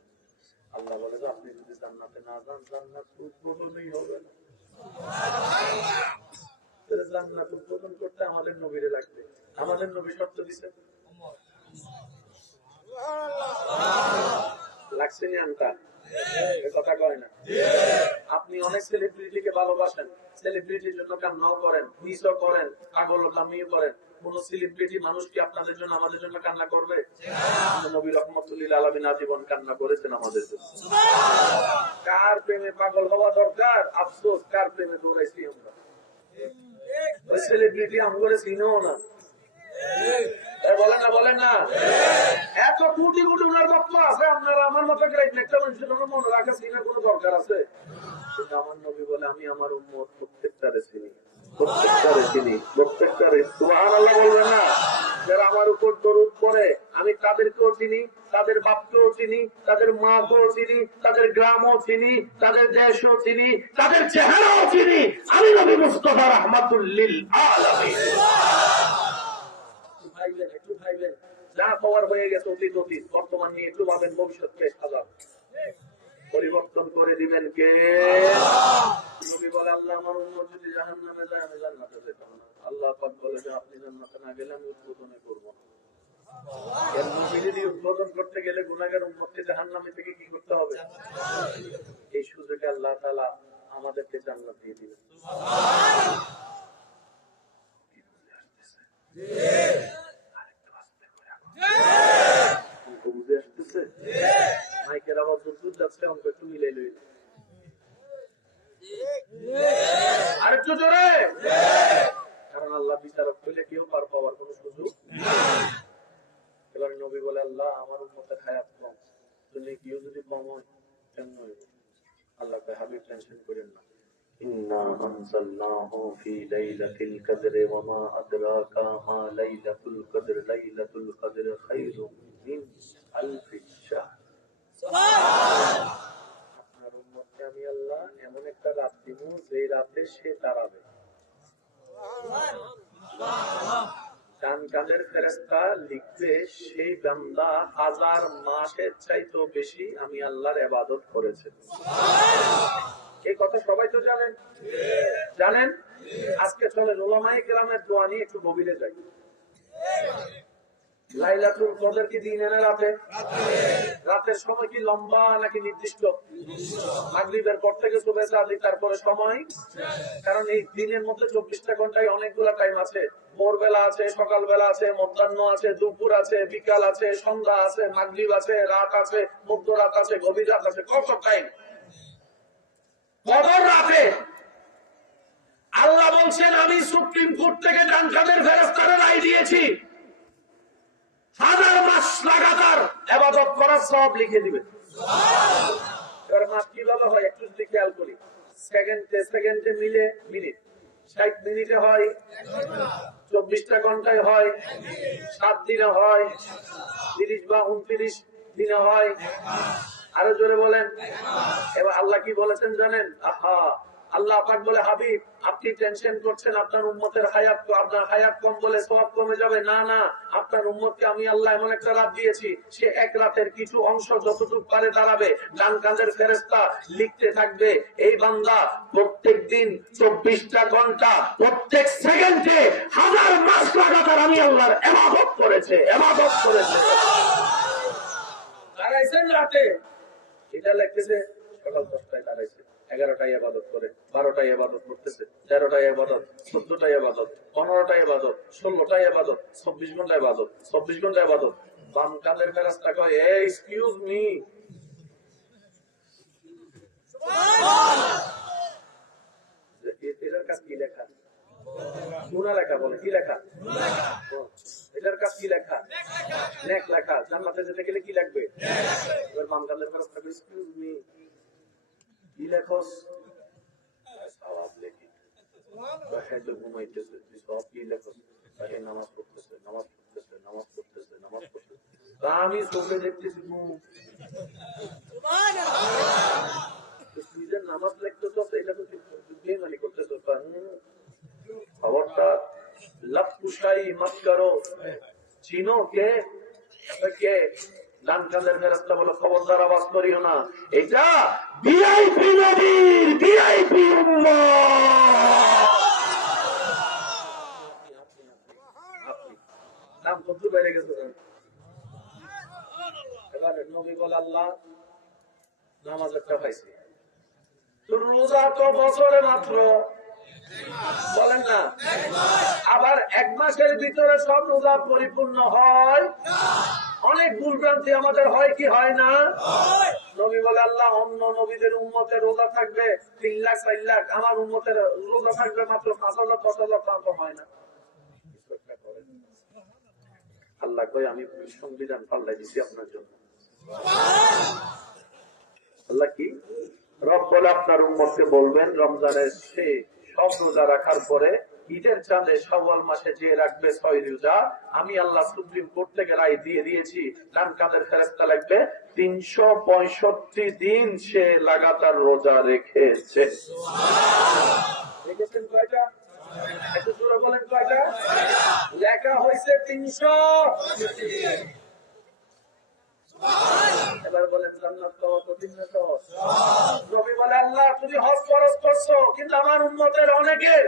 আল্লাহ বলে যে আপনি যদি জান্নাতে না যান জান্নাত উদ্বোধনই হবে না। জান্নাত উদ্বোধন করতে আমাদের নবীরে লাগবে। আমাদের নবী শর্ত দিচ্ছে, লাগছে নি আনটা কথা কয় না। আপনি অনেক সেলিব্রিটিকে ভালোবাসেন, সেলিব্রিটির জন্য কান্নাও করেন, মিসও করেন, পাগল কামিও করেন। কোন সেলিব্রিটি মানুষ কি আপনাদের জন্য আমাদের জন্য কান্না করবে? নবী রহমতুল্লাহ আলামিন আজীবন কান্না করেছেন আমাদের জন্য। কার প্রেমে পাগল হওয়া দরকার? আফসোস কার প্রেমে দৌড়াইছি আমরা। ওই সেলিব্রিটি আমরা চিনিও না। বলেন না বলেন না, এত কোটি কোটি ওনার বক্ত আছে, আপনারা আমার মতো একটা মানুষের মনে রাখা চিনার কোনো দরকার আছে? কিন্তু আমার নবী বলে আমি আমার উম্মত প্রত্যেকটারে চিনি, প্রত্যেকটারে চিনি, প্রত্যেকটারে। সুবহানাল্লাহ বলবেন না? যারা আমার উপর দরুদ পড়ে আমি তাদেরকেও চিনি, তাদের বাপকেও চিনি, তাদের মাকেও চিনি, তাদের গ্রামও চিনি, তাদের দেশও চিনি, তাদের চেহারাও চিনি। আমি নবী মুস্তাফা রাহমাতুল লিল আলামিন। একটু ভাইবেন, যা পাওয়ার হয়ে গেছে অতীত অতীত, বর্তমান নিয়ে একটু ভাবেন, ভবিষ্যৎকে সাজান, পরিবর্তন করে দিবেন কে? নবী বলে আল্লাহ আমার উম্মত যদি জাহান্নামে যায় আমি জান্নাতে যেতে না। আল্লাহ পাক বলে যে আপনি জান্নাতে না গেলে আমি উদ্বোধন করব না। এর নবীকে উদ্বোধন করতে গেলে গুনাহগার উম্মতকে জাহান্নামে থেকে কি করতে হবে? এই সুযোগে আল্লাহ তাআলা আমাদেরকে জান্নাত দিয়ে দিবেন। সুবহানাল্লাহ। বুঝে আসতেছে? মাইকের আওয়াজ বুঝতে যাচ্ছে, অঙ্ক একটু মিলে লই, আরেকটু জোরে, কারণ আল্লাহ বিচারক হইলে কেউ পার পাওয়ার কোন সুযোগ নেই। এবার নবী বলে আল্লাহ আমার উম্মতের হায়াত কম, তুমি কেউ যদি কম হয় কেন হইবে? আল্লাহ কয় হাবিব টেনশন করেন না, ইন্না আনজালনাহু ফি লাইলাতিল কদর ওয়া মা আদরাকা মা লাইলাতুল কদর, লাইলাতুল কদর খায়রুম মিন আলফি শাহর। সুবহানাল্লাহ। আপনার উম্মতকে আমি আল্লাহ এমন একটা রাত দিব যে রাতে সে দাঁড়াবে। সুবহানাল্লাহ। ডান কানের ফেরেশতা লিখবে সেই বান্দা 1000 মাসের চাইতেও বেশি আমি আল্লাহর ইবাদত করেছে। সুবহানাল্লাহ। এই কথা সবাই তো জানেন, জানেন। আজকে চলেন উলামায়ে কেরামের দোয়া নিয়ে একটু গভীরে যাই। লাইলাতুল কদর কি দিনে না রাতে? রাতের সময় কি লম্বা নাকি নির্দিষ্ট? মাগরিবের পর থেকে সুবহে সাদি, তারপরে সময়, কারণ এই দিনের মধ্যে 24টা ঘন্টায় অনেকগুলা টাইম আছে। ভোরবেলা আছে, সকালবেলা আছে, মধ্যাহ্ন আছে, দুপুর আছে, বিকাল আছে, সন্ধ্যা আছে, মাগরিব আছে, রাত আছে, মধ্যরাত আছে, গভীর রাত আছে, কত টাইম। কদর রাতে আল্লাহ বলছেন আমি সুপ্রিম কোর্ট থেকে ডান কাদের ফেরেশতারে রায় দিয়েছি 1000 মাস লাগাতার ইবাদত করার সওয়াব লিখে দিবেন। সুবহানাল্লাহ। এর মাস কিভাবে হয় একটু যদি খেয়াল করি, সেকেন্ডে মিলে মিনিট, 60 মিনিটে হয় 1 ঘন্টা, 24টা ঘন্টায় হয় 7 দিনে হয় 30 বা 29 দিনে হয়, আরো জোরে বলেন। এবার আল্লাহ কি বলেছেন জানেন? আহা, আল্লাহ পাক বলে হাবিব আপনি টেনশন করছেন আপনার উম্মতের হায়াত, আপনার হায়াত কম বলে সওয়াব কমে যাবে। না না, আপনার উম্মতকে আমি আল্লাহ এমন একটা রাত দিয়েছি সে এক রাতের কিছু অংশ যতটুকু পারে দাঁড়াবে, ডান কাঁধের ফেরেশতা লিখতে থাকবে এই বান্দা প্রত্যেক দিন 24টা ঘন্টা প্রত্যেক সেকেন্ডে 1000 মাস লাগাতার আমি আল্লাহর ইবাদত করেছে, ইবাদত করেছে। দাঁড়াইছেন রাতে, এটা লিখতেছে সকাল 10টায় দাঁড়াইছে, 11টায় ইবাদত করে, 12টায় ইবাদত করতেছে, 13টায় ইবাদত, 14টায় ইবাদত, 15টায় ইবাদত, 16টায় ইবাদত, 24 ঘন্টা ইবাদত, 24 ঘন্টা ইবাদত। বাম কাঁধের ফেরেশতা কয় এক্সকিউজ মি, সুবহানাল্লাহ, কাজ কি লেখা? গুনাহ লেখা। বলে কি লেখা? এটার কাজ কি লেখা? নেক লেখা। জান্নাতে যেতে গেলে কি লাগবে? এবার বান্দাদের ফেরেশতা কইছে, এক্সকিউজ মি, কি লেখস? সওয়াব লেখি। বাসায় তো ঘুমাইতেছে, তুই সওয়াব কি লেখস? বাসায় নামাজ পড়তেছে, নামাজ পড়তেছে, নামাজ পড়তেছে, নামাজ পড়তেছে। আমি চোখে দেখতেছি তুই যে নামাজ লিখতেছ এটা তো বেমানি করতেছ। খবরটা লপুশাই মত করো, চিনো কে কে? ডান কাঁধের ফেরেশতা বলে, খবরদার আওয়াজ করিও না, এটা ভিআইপি নবীর ভিআইপি উম্মত। নাম কত বেড়ে গেছে। এবার নবী বলে, আল্লাহ নামাজ একটা পাইছি, রোজা তো বছরে মাত্র, বলেন না, আবার এক মাসের ভিতরে সব রোজা পরিপূর্ণ হয়? অনেক ভুলভ্রান্তি আমাদের হয় কি হয় না? নবী বলে, আল্লাহ অন্য নবীদের উম্মতের রোজা থাকবে 3 লাখ 4 লাখ, আমার উম্মতের রোজা থাকবে মাত্র 5,000 10,000, তা তো হয় না। আল্লাহ কই, আমি সংবিধান পাল্টাই দিছি আপনার জন্য। আল্লাহ কি রব বলে, আপনার উম্মতকে বলবেন রমজানের সব রোজা রাখার পরে ঈদের চাঁদে শাওয়াল মাসে যে রাখবে 6 রোজা, আমি আল্লাহ সুপ্রিম কোর্ট থেকে রায় দিয়ে দিয়েছি, ডান কাঁধের ফেরেশতা লাগবে 365 দিন সে লাগাতার রোজা রেখেছে। দেখেছেন কয়টা? একটু জোরে বলেন কয়টা? লেখা হয়েছে 300। এবার বলেন জান্নাত পাওয়া কঠিন না সহজ? নবী বলে, আল্লাহ তুমি হজ ফরজ করছো, কিন্তু আমার উম্মতের অনেকের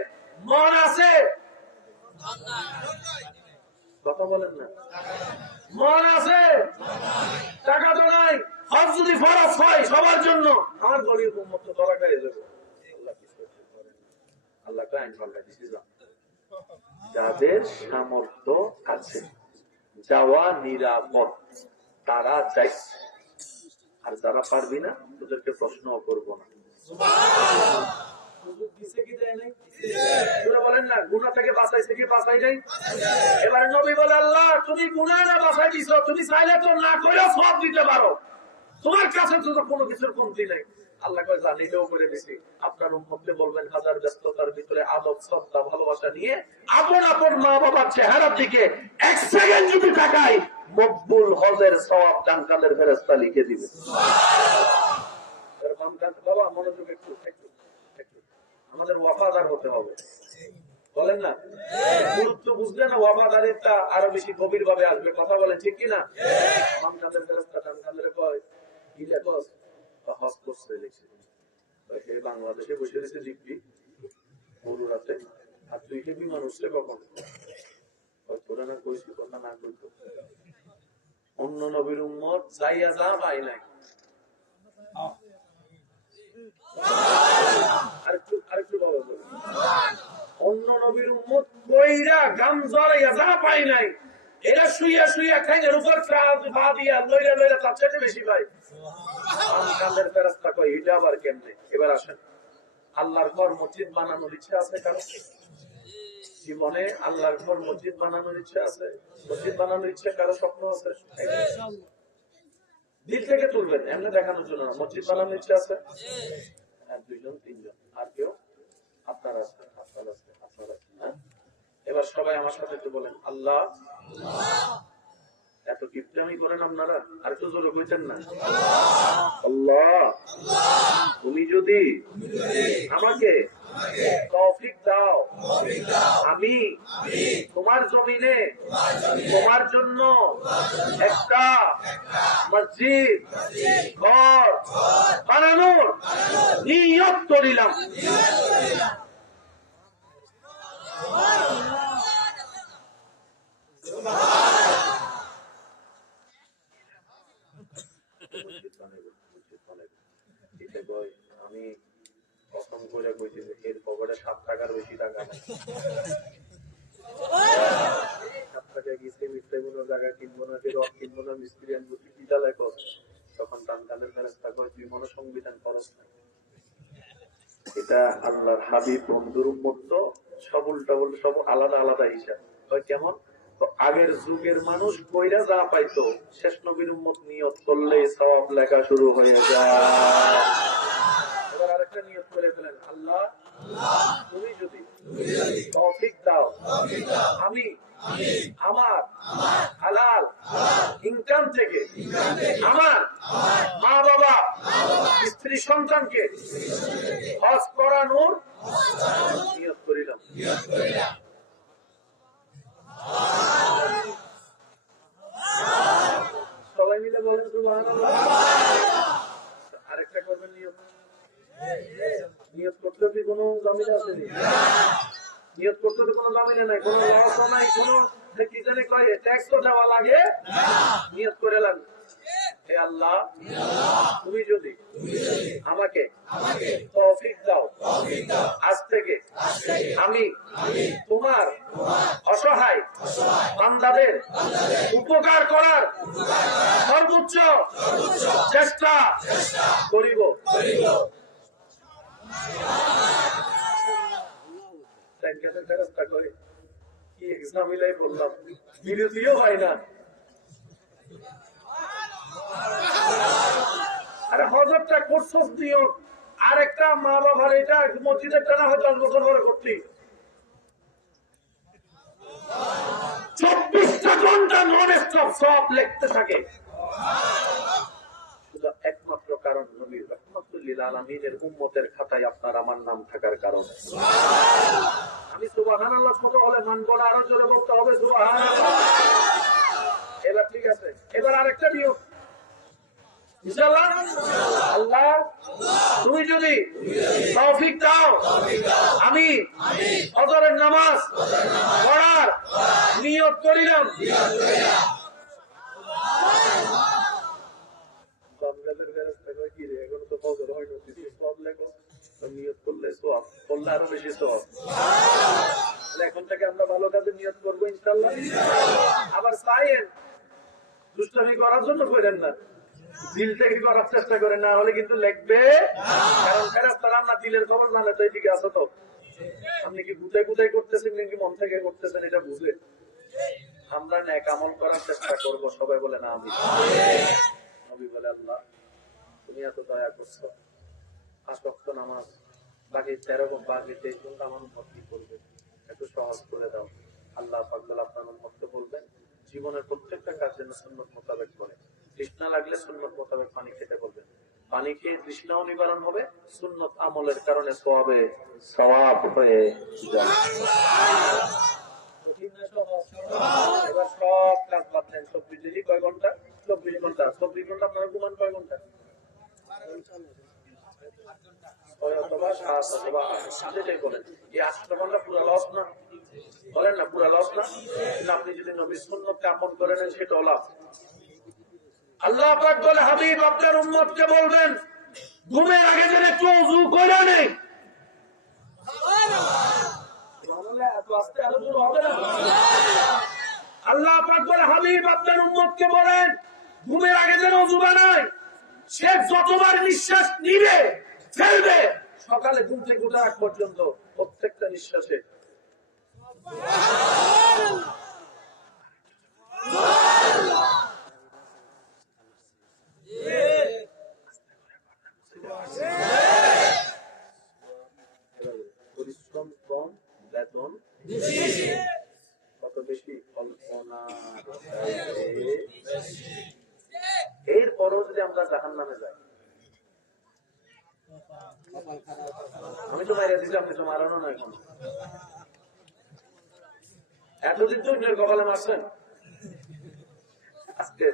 মন আছে, কথা বলেন না, মন আছে, টাকা তো নাই। হজ যদি ফরজ হয় সবার জন্য, আমার গরিব উম্মত তো ধরা খাইয়ে যাবে। আল্লাহ কি করতে পারেন? আল্লাহ আইন পাল্টা দিয়েছে, যাদের সামর্থ্য আছে যাওয়া নিরাপদ তারা যাইছে, আর যারা পারবি না তোদেরকে প্রশ্ন করবো না। বলেন না, গুনাহ থেকে বাঁচাইছে কি বাঁচাই নাই? এবারে নবী বলে, আল্লাহ তুমি গুনাহ না বাঁচাই দিছো, তুমি চাইলে তো না করেও সওয়াব দিতে পারো, তোমার কাছে তো কোনো কিছুর কমতি নাই। আল্লাহ কয়, জানিলেও করে দিছি। আপনার উম্মতকে বলবেন, হাজার ব্যস্ততার ভিতরে আদব শ্রদ্ধা ভালোবাসা নিয়ে আপন আপন মা বাবার চেহারার দিকে 1 সেকেন্ড যদি তাকাই, মকবুল হজের সওয়াব ডান কাঁধের ফেরেশতা লিখে দিবে। বাবা মনোযোগ একটু, আমাদের ওয়াফাদার হতে হবে, বলেন না? গুরুত্ব বুঝলে না ওয়াফাদারিটা আরো বেশি গভীর ভাবে আসবে। কথা বলেন ঠিক কিনা? বাম কাঁধের ফেরেশতা ডান কাঁধের কয়, কি লেখস? হজ করছে লিখছে। বাংলাদেশে বসে রয়েছে দিব্যি মরুরাতে, আর তুই কে বিমান উঠছে কখন? তোরা না কইছি কথা না কইতো। অন্য নবীর উম্মত যাইয়া যা পাই নাই, আরেকটু বাবা বলে, অন্য নবীর উম্মত কইরা গাম জড়াইয়া যা পাই নাই, এরা শুইয়া শুইয়া খাইনের উপর পা দিয়া লইরা লইরা তার চাইতে বেশি পাই। কাঁধের ফেরেশতা কয়, এটা আবার কেমনে? এবার আসেন, আল্লাহর ঘর মসজিদ বানানোর ইচ্ছা আছে কারো জীবনে? আল্লাহর ঘর মসজিদ বানানোর ইচ্ছা আছে? মসজিদ বানানোর ইচ্ছা কারো স্বপ্ন আছে? দিল থেকে তুলবেন, এমনি দেখানোর জন্য না। মসজিদ বানানোর ইচ্ছা আছে? হ্যাঁ, 2 জন 3 জন, আর কেউ? আপনার আছে, আপনার আছে, আপনার আছে। হ্যাঁ, এবার সবাই আমার সাথে একটু বলেন, আল্লাহ। এত কিপটামি করেন আপনারা, আর একটু জোরে কইতেন না? আল্লাহ তুমি যদি আমাকে তৌফিক দাও, আমি তোমার জমিনে তোমার জন্য একটা মসজিদ ঘর বানানোর নিয়ত করিলাম। আমি কসম করে কইতেছি, এর পকেটে 7 টাকার বেশি টাকা নাই। 7 টাকা গিয়েছে, মিস্ত্রি কোনো জায়গা কিনবো না, রড কিনবো না, মিস্ত্রি আনবো, কি জ্বালায় কস। তখন টান কানের ফেরেশতা কয়, তুই মনে সংবিধান খরচ নাই। এটা আল্লাহর হাবিব বন্ধুর উম্মত তো সব উল্টা বলতে সব আলাদা আলাদা হিসাব হয়। কেমন? আগের যুগের মানুষ কইরা যা পাইতো, শেষ নবীর উম্মত নিয়ত করলে সওয়াব লেখা শুরু হয়ে যায়। এবার আরেকটা নিয়ত করে ফেলেন, আল্লাহ তুমি যদি তৌফিক দাও, আমি আমার হালাল ইনকাম থেকে আমার মা বাবা স্ত্রী সন্তানকে হজ করানোর নিয়ত করিলাম। সবাই মিলে বলেন সুবহানাল্লাহ। আরেকটা করবেন নিয়ত। নিয়ত করতে কি কোনো জামিনা আছে? নিয়ত করতে তো কোনো জামিনা নাই, কোনো লস নাই, কোনো কি জানি কয় ট্যাক্স তো দেওয়া লাগে। নিয়ত করে লাগবে, হে আল্লাহ তুমি যদি আমাকে তৌফিক দাও, আজ থেকে আমি তোমার অসহায় বান্দাদের উপকার করার সর্বোচ্চ চেষ্টা করিব। কি এক্সামিলাই বললাম, বিরতিও হয় না। আরে হজরটা করছস নিয়ত, আর একটা মা বাবার এটা মসজিদের টানা হয় 10 বছর ধরে করতি, 24টা ঘন্টা নন স্টপ সব লিখতে থাকে। একমাত্র কারণ নবী রাহমাতুল লিল আলামিনের উম্মতের খাতায় আপনার আমার নাম থাকার কারণ। আমি সুবহানাল্লাহ ছোট হলে মানব না, আরো জোরে বলতে হবে সুবহানাল্লাহ। এবার ঠিক আছে, এবার আরেকটা নিয়ম ইনশাআল্লাহ। আল্লাহ তুমি যদি তৌফিক দাও, আমি ফজরের নামাজ পড়ার নিয়ত করিলাম। এখন থেকে আমরা ভালো কাজে নিয়ত করবো ইনশাআল্লাহ। আবার চাইয়েন দুষ্টামি করার জন্য করেন না, দিল থেকে করার চেষ্টা করে, না হলে কিন্তু লেখবে। কারণ ফেরেশতারা না দিলের খবর জানে তো এদিকে আসো তো। আপনি কি গুটাই গুটাই করতেছেন নাকি মন থেকে করতেছেন এটা বুঝে আমরা নেক আমল করার চেষ্টা করব। সবাই বলে না আমি। নবী বলে আল্লাহ তুমি এত দয়া করছো, 5 ওয়াক্ত নামাজ বাকি 13 বাকি 23 ঘন্টা আমার ভর্তি করবে, একটু সহজ করে দাও। আল্লাহ পাক বলে আপনার উম্মতকে বলবেন জীবনের প্রত্যেকটা কাজ যেন সুন্নাত মোতাবেক করে। তৃষ্ণা লাগলে সুন্নাত মোতাবেক পানি খেতে বলবেন, পানি খেয়ে তৃষ্ণাও নিবারণ হবে, সুন্নাত আমলের কারণে সওয়াব হয়ে যায়। এবার সব কাজ বাদ দেন। 24 কয় ঘন্টা? 24 ঘন্টা। 24 ঘন্টা আপনারা ঘুমান কয় ঘন্টা? 6 অথবা 7 অথবা 8 যেটাই বলেন। এই 8 ঘন্টা পুরো লস না? বলেন না পুরো লস না? কিন্তু আপনি যদি নবীর সুন্নাতকে আপন করে নেন সেটাও লাভ। আল্লাহ পাক বলে হাবিব আপনার উম্মতকে বলবেন ঘুমের আগে যেন একটু ওযু করে নেই। আল্লাহ পাক বলে হাবিব আপনার উম্মতকে বলেন ঘুমের আগে যেন ওযু বানায়। সে যতবার নিঃশ্বাস নিবে ফেলবে সকালে ঘুম থেকে ওঠার আগ পর্যন্ত প্রত্যেকটা নিঃশ্বাসে পরিশ্রম কম, বেতন কত বেশি, কল্পনা। এরপরও যদি আমরা জাহান্নামে যাই, আমি তো মাইরা দিচ্ছি, আপনি তো মারানো না। এখন এতদিন তো নিজের কপালে মারছেন, আজকে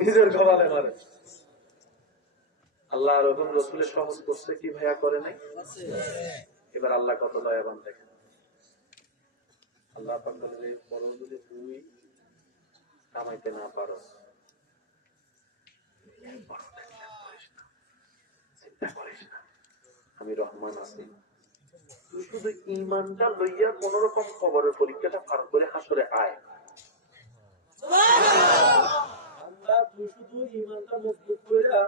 নিজের কপালে মারেন। আল্লাহ রকম রসুলের সহজ করছে কি ভাইয়া করে নাই? এবার আল্লাহ কত দয়াবান দেখেন। আল্লাহ বড় যদি তুই কামাইতে না পারো চিন্তা করিস না, আমি রহমান আছি। তুই শুধু ইমানটা লইয়া কোন রকম খবরের পরীক্ষাটা পার করে হাসরে আয়। তুই শুধু ইমানটা মজবুত কইরা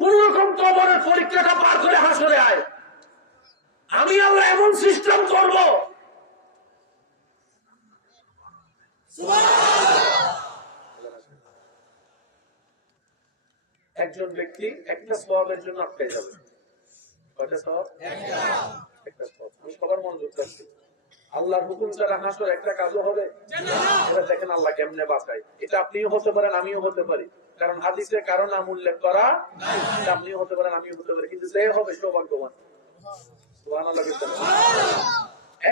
কোন রকম কবরের পরীক্ষাটা পার করে হাসরে আয়। আমি আল্লাহ এমন সিস্টেম করব, একজন ব্যক্তি একটা সওয়াবের জন্য আটকে যাবে। কয়টা সওয়াব? একটা সওয়াব। আমি সবার মনোযোগ চাচ্ছি। আল্লাহর হুকুম ছাড়া হাসর একটা কাজও হবে। এবার দেখেন আল্লাহ কেমনে বাঁচায়। এটা আপনিও হতে পারেন, আমিও হতে পারি, কারণ হাদিসে কারো নাম উল্লেখ করা, আপনিও হতে পারেন, আমিও হতে পারি, কিন্তু সে হবে সৌভাগ্যবান। সুবহানাল্লাহ।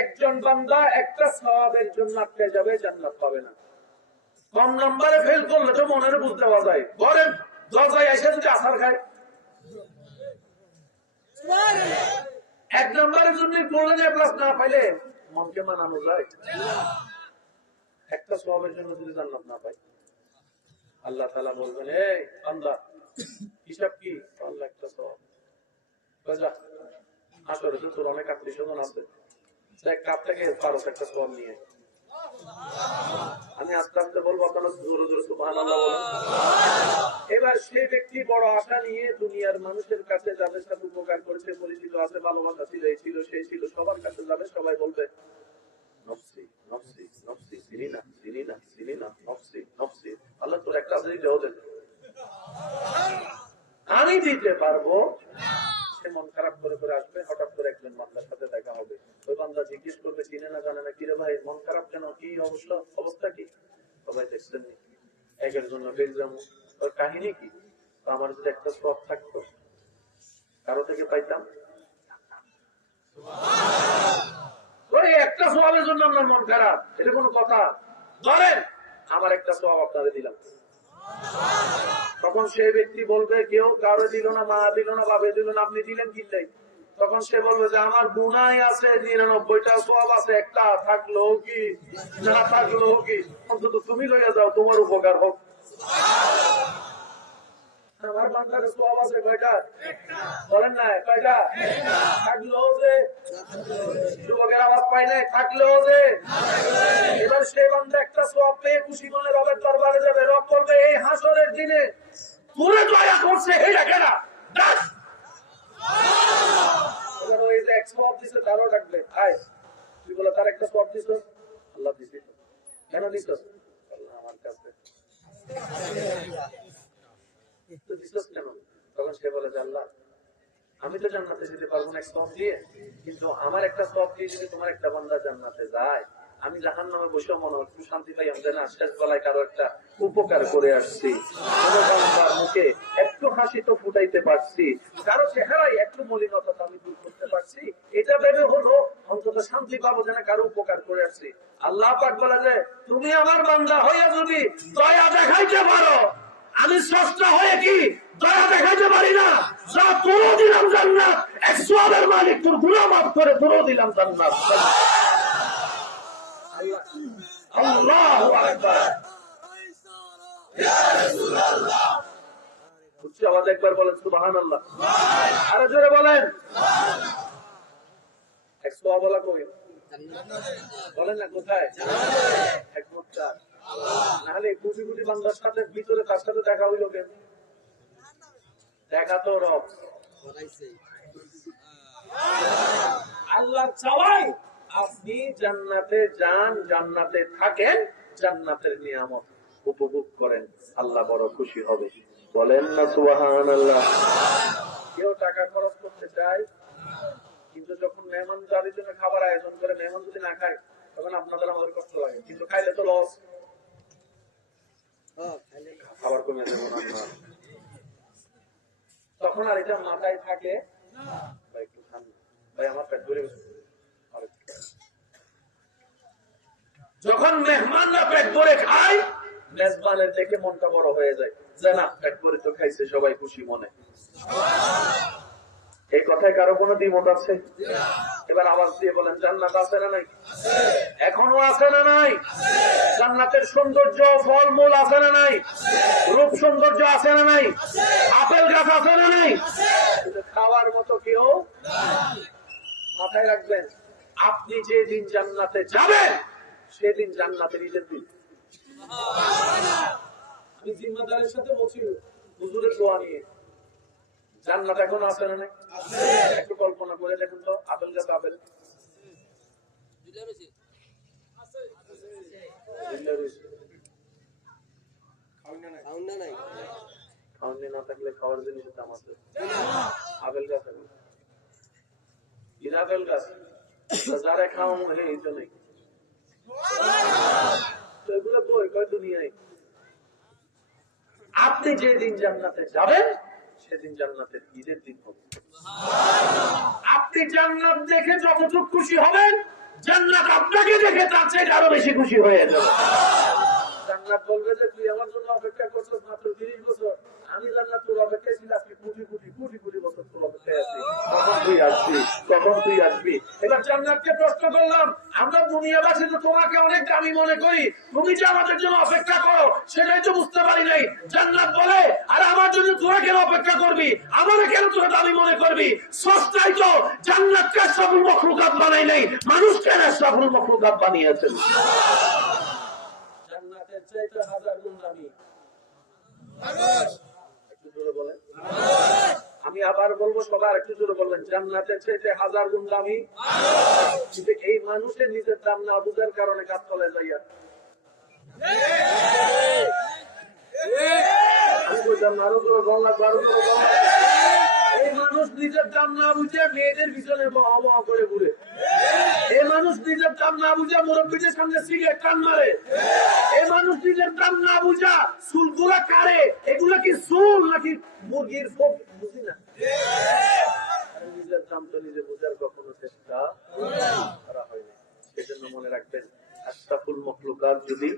একজন বান্দা একটা সওয়াবের জন্য আটকে যাবে, জান্নাত পাবে না। কম নম্বরে ফেল করলে তো মনের বুঝতে পাওয়া যায়। ঘরের দরজায় এসে যদি আসার খায়, এক নম্বরের জন্য গোল্ডেন এ প্লাস না পাইলে মনকে মানানো যায়? একটা সওয়াবের জন্য যদি জান্নাত না পাই, আল্লাহ তাআলা বলবেন, এই বান্দা হিসাব কি? আল্লাহ একটা সওয়াব। বুঝা আসলে তো তোর অনেক আত্মীয়স্বজন আছে, এক কাপ থেকে পারো একটা সওয়াব নিয়ে। আমি আস্তে আস্তে বলবো, আপনারা জোরে জোরে সুবহানাল্লাহ বলেন। এবার সেই ব্যক্তি বড় আশা নিয়ে দুনিয়ার মানুষের কাছে, যাদের সাথে উপকার করেছে, পরিচিত আছে, ভালোবাসা ছিল, এই ছিল সেই ছিল, সবার কাছে যাবে, সবাই বলবে নফসি নফসি নফসি, চিনি না চিনি না চিনি না, নফসি নফসি। আল্লাহ তোর একটা দিতেও দেন, আমি দিতে পারবো। সে মন খারাপ করে করে আসবে, হঠাৎ করে একজন বান্দার সাথে দেখা হবে। ওই বান্দা জিজ্ঞেস করবে, চিনে না জানে না, কিরে ভাই মন খারাপ কেন, কি অবস্থা কি? সবাই দেখছেন একের জন্য বেগজাম, ওর কাহিনী কি? আমার যদি একটা সওয়াব থাকতো, কারো থেকে পাইতাম, ওই একটা সওয়াবের জন্য আপনার মন খারাপ, এটা কোনো কথা? ধরেন আমার একটা সওয়াব আপনাদের দিলাম, তখন সেই ব্যক্তি বলবে, কেউ কারো দিল না, মা দিল না, বাবা দিল না, আপনি দিলেন কিনলেই। তখন সে বলবে যে আমার গুনাহ আছে 99টা, সওয়াব আছে একটা, থাকলো কি না থাকলো কি, অন্তত তুমি লইয়া যাও, তোমার উপকার হোক। আমার বান্দার সওয়াব আছে কয়টা? বলেন না কয়টা? থাকলো যে, যুবকের আওয়াজ পাই না, থাকলো যে। এবার সেই বান্দা একটা সওয়াব পেয়ে খুশি মনে রবের দরবারে যাবে। রব বলবে, এই হাসরের দিনে তোরে দয়া করছে এই রাখেনা দাস। এবার ওই যে এক সওয়াব দিছে তারও ডাকবে, আয় তুই বলে তার একটা সওয়াব দিছ, আল্লাহ দিছে। কেন দিছ? আল্লাহ আমার কাছে দিছস কেন? তখন সে বলে যে আল্লাহ আমি তো জান্নাতে যেতে পারবো না এক সওয়াব দিয়ে, কিন্তু আমার একটা সওয়াব দিয়ে যদি তোমার একটা বান্দা জান্নাতে যায়, আমি জাহান্নামে বসে মনে একটু শান্তি পাই, আমি জানি শেষ বেলায় কারো একটা উপকার করে আসছি, মুখে একটু হাসি তো ফুটাইতে পারছি, কারো চেহারায় একটু মলিনতা আমি দূর করতে পারছি, এটা ভেবে হলো অন্তত শান্তি পাবো, যেন কারো উপকার করে আসছি। আল্লাহ পাক বলে যে তুমি আমার বান্দা হইয়া যদি দয়া দেখাইতে পারো, আমি স্রষ্টা হয়ে কি দয়া দেখাইতে পারি না? যা তোরও দিলাম জান্নাত, এক সওয়াবের মালিক, তোর গুনাহ মাফ করে তোরও দিলাম জান্নাত। আল্লাহু আকবার। ইয়া রাসূলুল্লাহ। উচ্চ আওয়াজে একবার বলেন সুবহানাল্লাহ। আরো জোরে বলেন সুবহানাল্লাহ। এক সওয়াব ওয়ালা কই? বলেন না কোথায়? জান্নাতে। একমাত্র আল্লাহ। নাহলে কোটি কোটি বান্দার সাথে ভিতরে তার সাথে দেখা হইল কেন? দেখা তো রব বানাইছে। আল্লাহ চাওয়াই আপনি জান্নাতে যান, জান্নাতে থাকেন, জান্নাতের নিয়ামত উপভোগ করেন, আল্লাহ বড় খুশি হবে। বলেন না সুবহানাল্লাহ। কেউ টাকা খরচ করতে চায়, কিন্তু যখন মেহমানদারির জন্য খাবার আয়োজন করে, মেহমান যদি না খায়, তখন আপনাদের আমাদের কষ্ট লাগে, কিন্তু খাইলে তো লস, খাবার কমে যাবে না, তখন আর এটা মাথায় থাকে ভাই একটু খান, ভাই আমার পেট ভরে গেছে। যখন মেহমানরা পেট ভরে খায়, মেজবানের দেখে মনটা বড় হয়ে যায়, যে না পেট ভরে তো খাইছে, সবাই খুশি মনে। এই কথায় কারো কোনো দ্বিমত আছে? এবার আওয়াজ দিয়ে বলেন, জান্নাত আছে না নাই? এখনো আছে না নাই? জান্নাতের সৌন্দর্য, ফলমূল আছে না নাই? রূপ সৌন্দর্য আছে না নাই? আপেল গাছ আছে না নাই? খাওয়ার মতো কেউ মাথায় রাখবেন, আপনি যেদিন জান্নাতে যাবেন সেদিন জান্নাতের ঈদের দিন। আমি জিম্মাদারের সাথে বলছি হুজুরের দোয়া নিয়ে, জান্নাত এখন আছে না নাই? একটু কল্পনা করে দেখুন তো, আপেল গাছ আপেল খাওয়ানি না থাকলে খাওয়ার জিনিসের দাম আছে। আপেল গাছ আপেল গাছ যারা খাওয়ানো এই তো নেই, এগুলো বই কয় দুনিয়ায়। আপনি যেদিন জান্নাতে যাবেন সেদিন জান্নাতের ঈদের দিন হবে। আপনি জান্নাত দেখে যতটুকু খুশি হবেন, জান্নাত আপনাকে দেখে তার চেয়ে আরো বেশি খুশি হয়ে যাবে। জান্নাত বলবে যে তুই আমার জন্য অপেক্ষা করছিস মাত্র 30 বছর, আমি জান্নাত তোর অপেক্ষায় ছিলাম কোটি কোটি কোটি কোটি বছর তোর অপেক্ষায় আছি, কখন তুই আসবি, কখন তুই আসবি। এবার জান্নাতকে প্রশ্ন করলাম, আমরা দুনিয়াবাসী তো তোমাকে অনেক দামি মনে করি, তুমি যে আমাদের জন্য অপেক্ষা করো সেটাই তো বুঝতে পারি নাই। জান্নাত বলে, আর আমার জন্য তোরা কেন অপেক্ষা করবি, আমার কেন তোরা দামি মনে করবি? সস্তাই তো জান্নাতকে আশরাফুল মখলুকাত বানাই নাই, মানুষকে আশরাফুল মখলুকাত বানিয়েছেন। জান্নাতের চাইতে হাজার গুণ দামি। একটু জোরে বলেন। আমি আবার বলবো, সবার একটু জোরে বলবেন, জান্নাতের চাইতে হাজার গুণ দামি। কিন্তু এই মানুষের নিজের দাম না বুঝার কারণে কাজ চলে যাইয়া এই মানুষ নিজের দাম না বুঝে মেয়েদের পিছনে বহা করে ঘুরে। এই মানুষ নিজের দাম না বুঝা মুরব্বীদের সামনে সিগারেট টান মারে। এই মানুষ নিজের দাম না বুঝা চুলগুলা কাটে। এগুলা কি চুল নাকি মুরগির ফোক বুঝি না। নিজের দাম তো নিজে বুঝার কখনো চেষ্টা করা হয়নি। সেজন্য মনে রাখবেন, আশরাফুল মখলুকাত যদি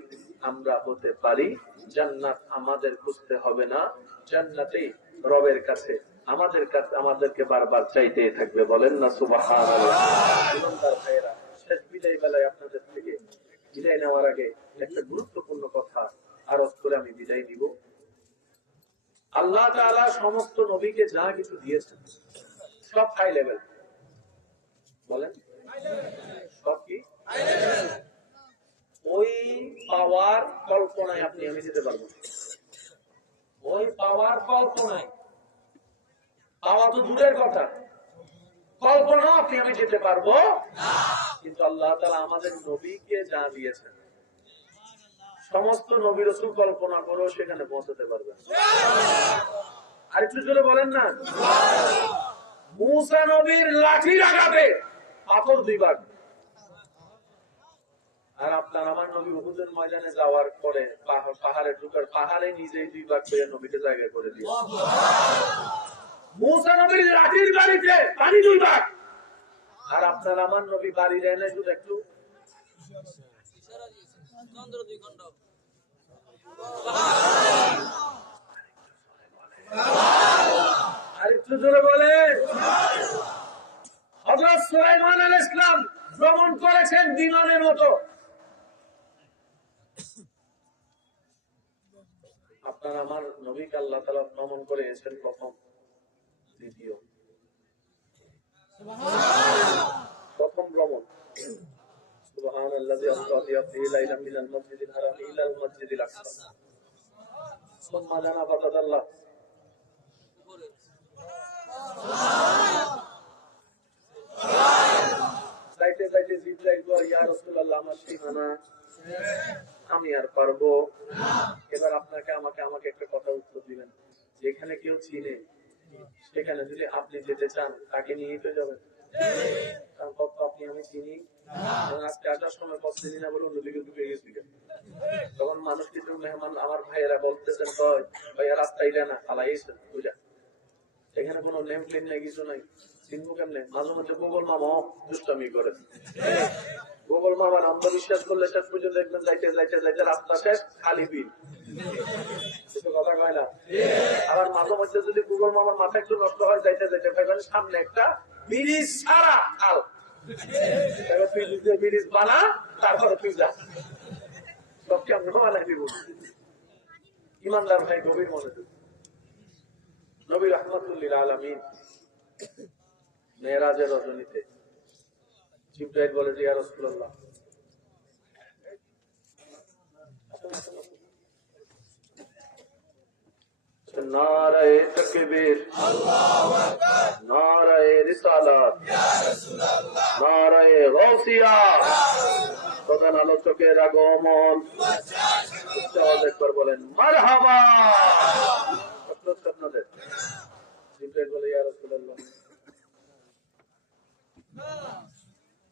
আমরা হতে পারি, জান্নাত আমাদের খুঁজতে হবে না, জান্নাতেই রবের কাছে আমাদের কাছে আমাদেরকে বারবার চাইতে থাকবে। বলেন না সুবহানাল্লাহ। ইমানদার ভাইয়েরা, শেষ বিদায় বেলায় আপনাদের থেকে বিদায় নেওয়ার আগে একটা গুরুত্বপূর্ণ কথা আরজ করে আমি বিদায় নিব। আল্লাহ তাআলা সমস্ত নবীকে যা কিছু দিয়েছেন সব হাই লেভেল। বলেন সব কি? ওই পাওয়ার কল্পনায় আপনি আমি যেতে পারবো, ওই পাওয়ার কল্পনায় পাওয়া তো দূরের কথা, কল্পনা আপনি আমি যেতে পারবো। কিন্তু আল্লাহ তাআলা আমাদের নবীকে যা দিয়েছেন, সমস্ত নবী রাসূল কল্পনা করো সেখানে পৌঁছতে পারবে। আর একটু জোরে বলেন না। মুসা নবীর লাঠির আঘাতে পাথর 2 ভাগ, আর আপনার আমার নবী উহুদের ময়দানে যাওয়ার পরে পাহাড়ে ঢুকার পাহাড়ে নিজেই 2 ভাগ করে নবীকে জায়গায় করে দিয়ে। মুসা নবীর লাঠির বাড়িতে পানি 2 ভাগ, আর আপনার আমার নবী বাড়ি দেয় না শুধু একটু আর একটু জোরে বলে। হযরত সুলাইমান আলাইহিস সালাম ভ্রমণ করেছেন বিমানের মতো। আপনার আমার নবীকে আল্লাহ তাআলা ভ্রমণ করেছেন প্রথম, দ্বিতীয়, প্রথম ভ্রমণ। সুবহানাল্লাযী আসরা বিআবদিহি লাইলাম মিনাল মাসজিদিল হারামি ইলাল মাসজিদিল আকসা সুম্মা জানা ফাতাদাল্লাহ। যাইতে যাইতে জিবরাইল বলে, ইয়া রাসূলুল্লাহ, আমার সীমানা, আমি আর পারবো। এবার আপনাকে আমাকে একটা কথা উত্তর দিবেন, যেখানে কেউ চিনে সেখানে যদি আপনি যেতে চান তাকে নিয়েই তো যাবেন। কারণ কত আপনি আমি চিনি, আজকে আসার সময় কত চিনি না বলে অন্যদিকে ঢুকে গেছি। তখন মানুষ কিছু মেহমান আমার ভাইয়েরা বলতেছেন, ভাইয়া রাস্তায় না পালাইছেন বুঝা, এখানে কোনো নেম প্লেন নাই, কিছু নাই, চিনবো কেমনে? মাঝে মধ্যে গুগল মামা দুষ্টামি করে। গুগল মামার অন্ধবিশ্বাস করলে শেষ পর্যন্ত দেখবেন যাইতে যাইতে যাইতে রাস্তা শেষ, খালি বিল, কিছু কথা কয় না। আবার মাঝে মধ্যে যদি গুগল মামার মাথা একটু নষ্ট হয়, যাইতে যাইতে ভাইবেন সামনে একটা ব্রিজ ছাড়া খাল, ব্রিজ বানা, তারপরে তুই যা, সব কেমন বানাই দিব। ইমানদার ভাই, গভীর মনোযোগ। নবী রাহমাতুল লিল আলামিন মেরাজের রজনীতে জিবরাইল বলে যে, ইয়া রাসূলুল্লাহ, নারায়ে তাকবীর, নারায়ে রিসালাত, নারায়ে গাউসিয়া। প্রধান আলোচকের আগমন, একবার বলেন মারহাবা। জিবরাইল বলে ইয়া রাসূলুল্লাহ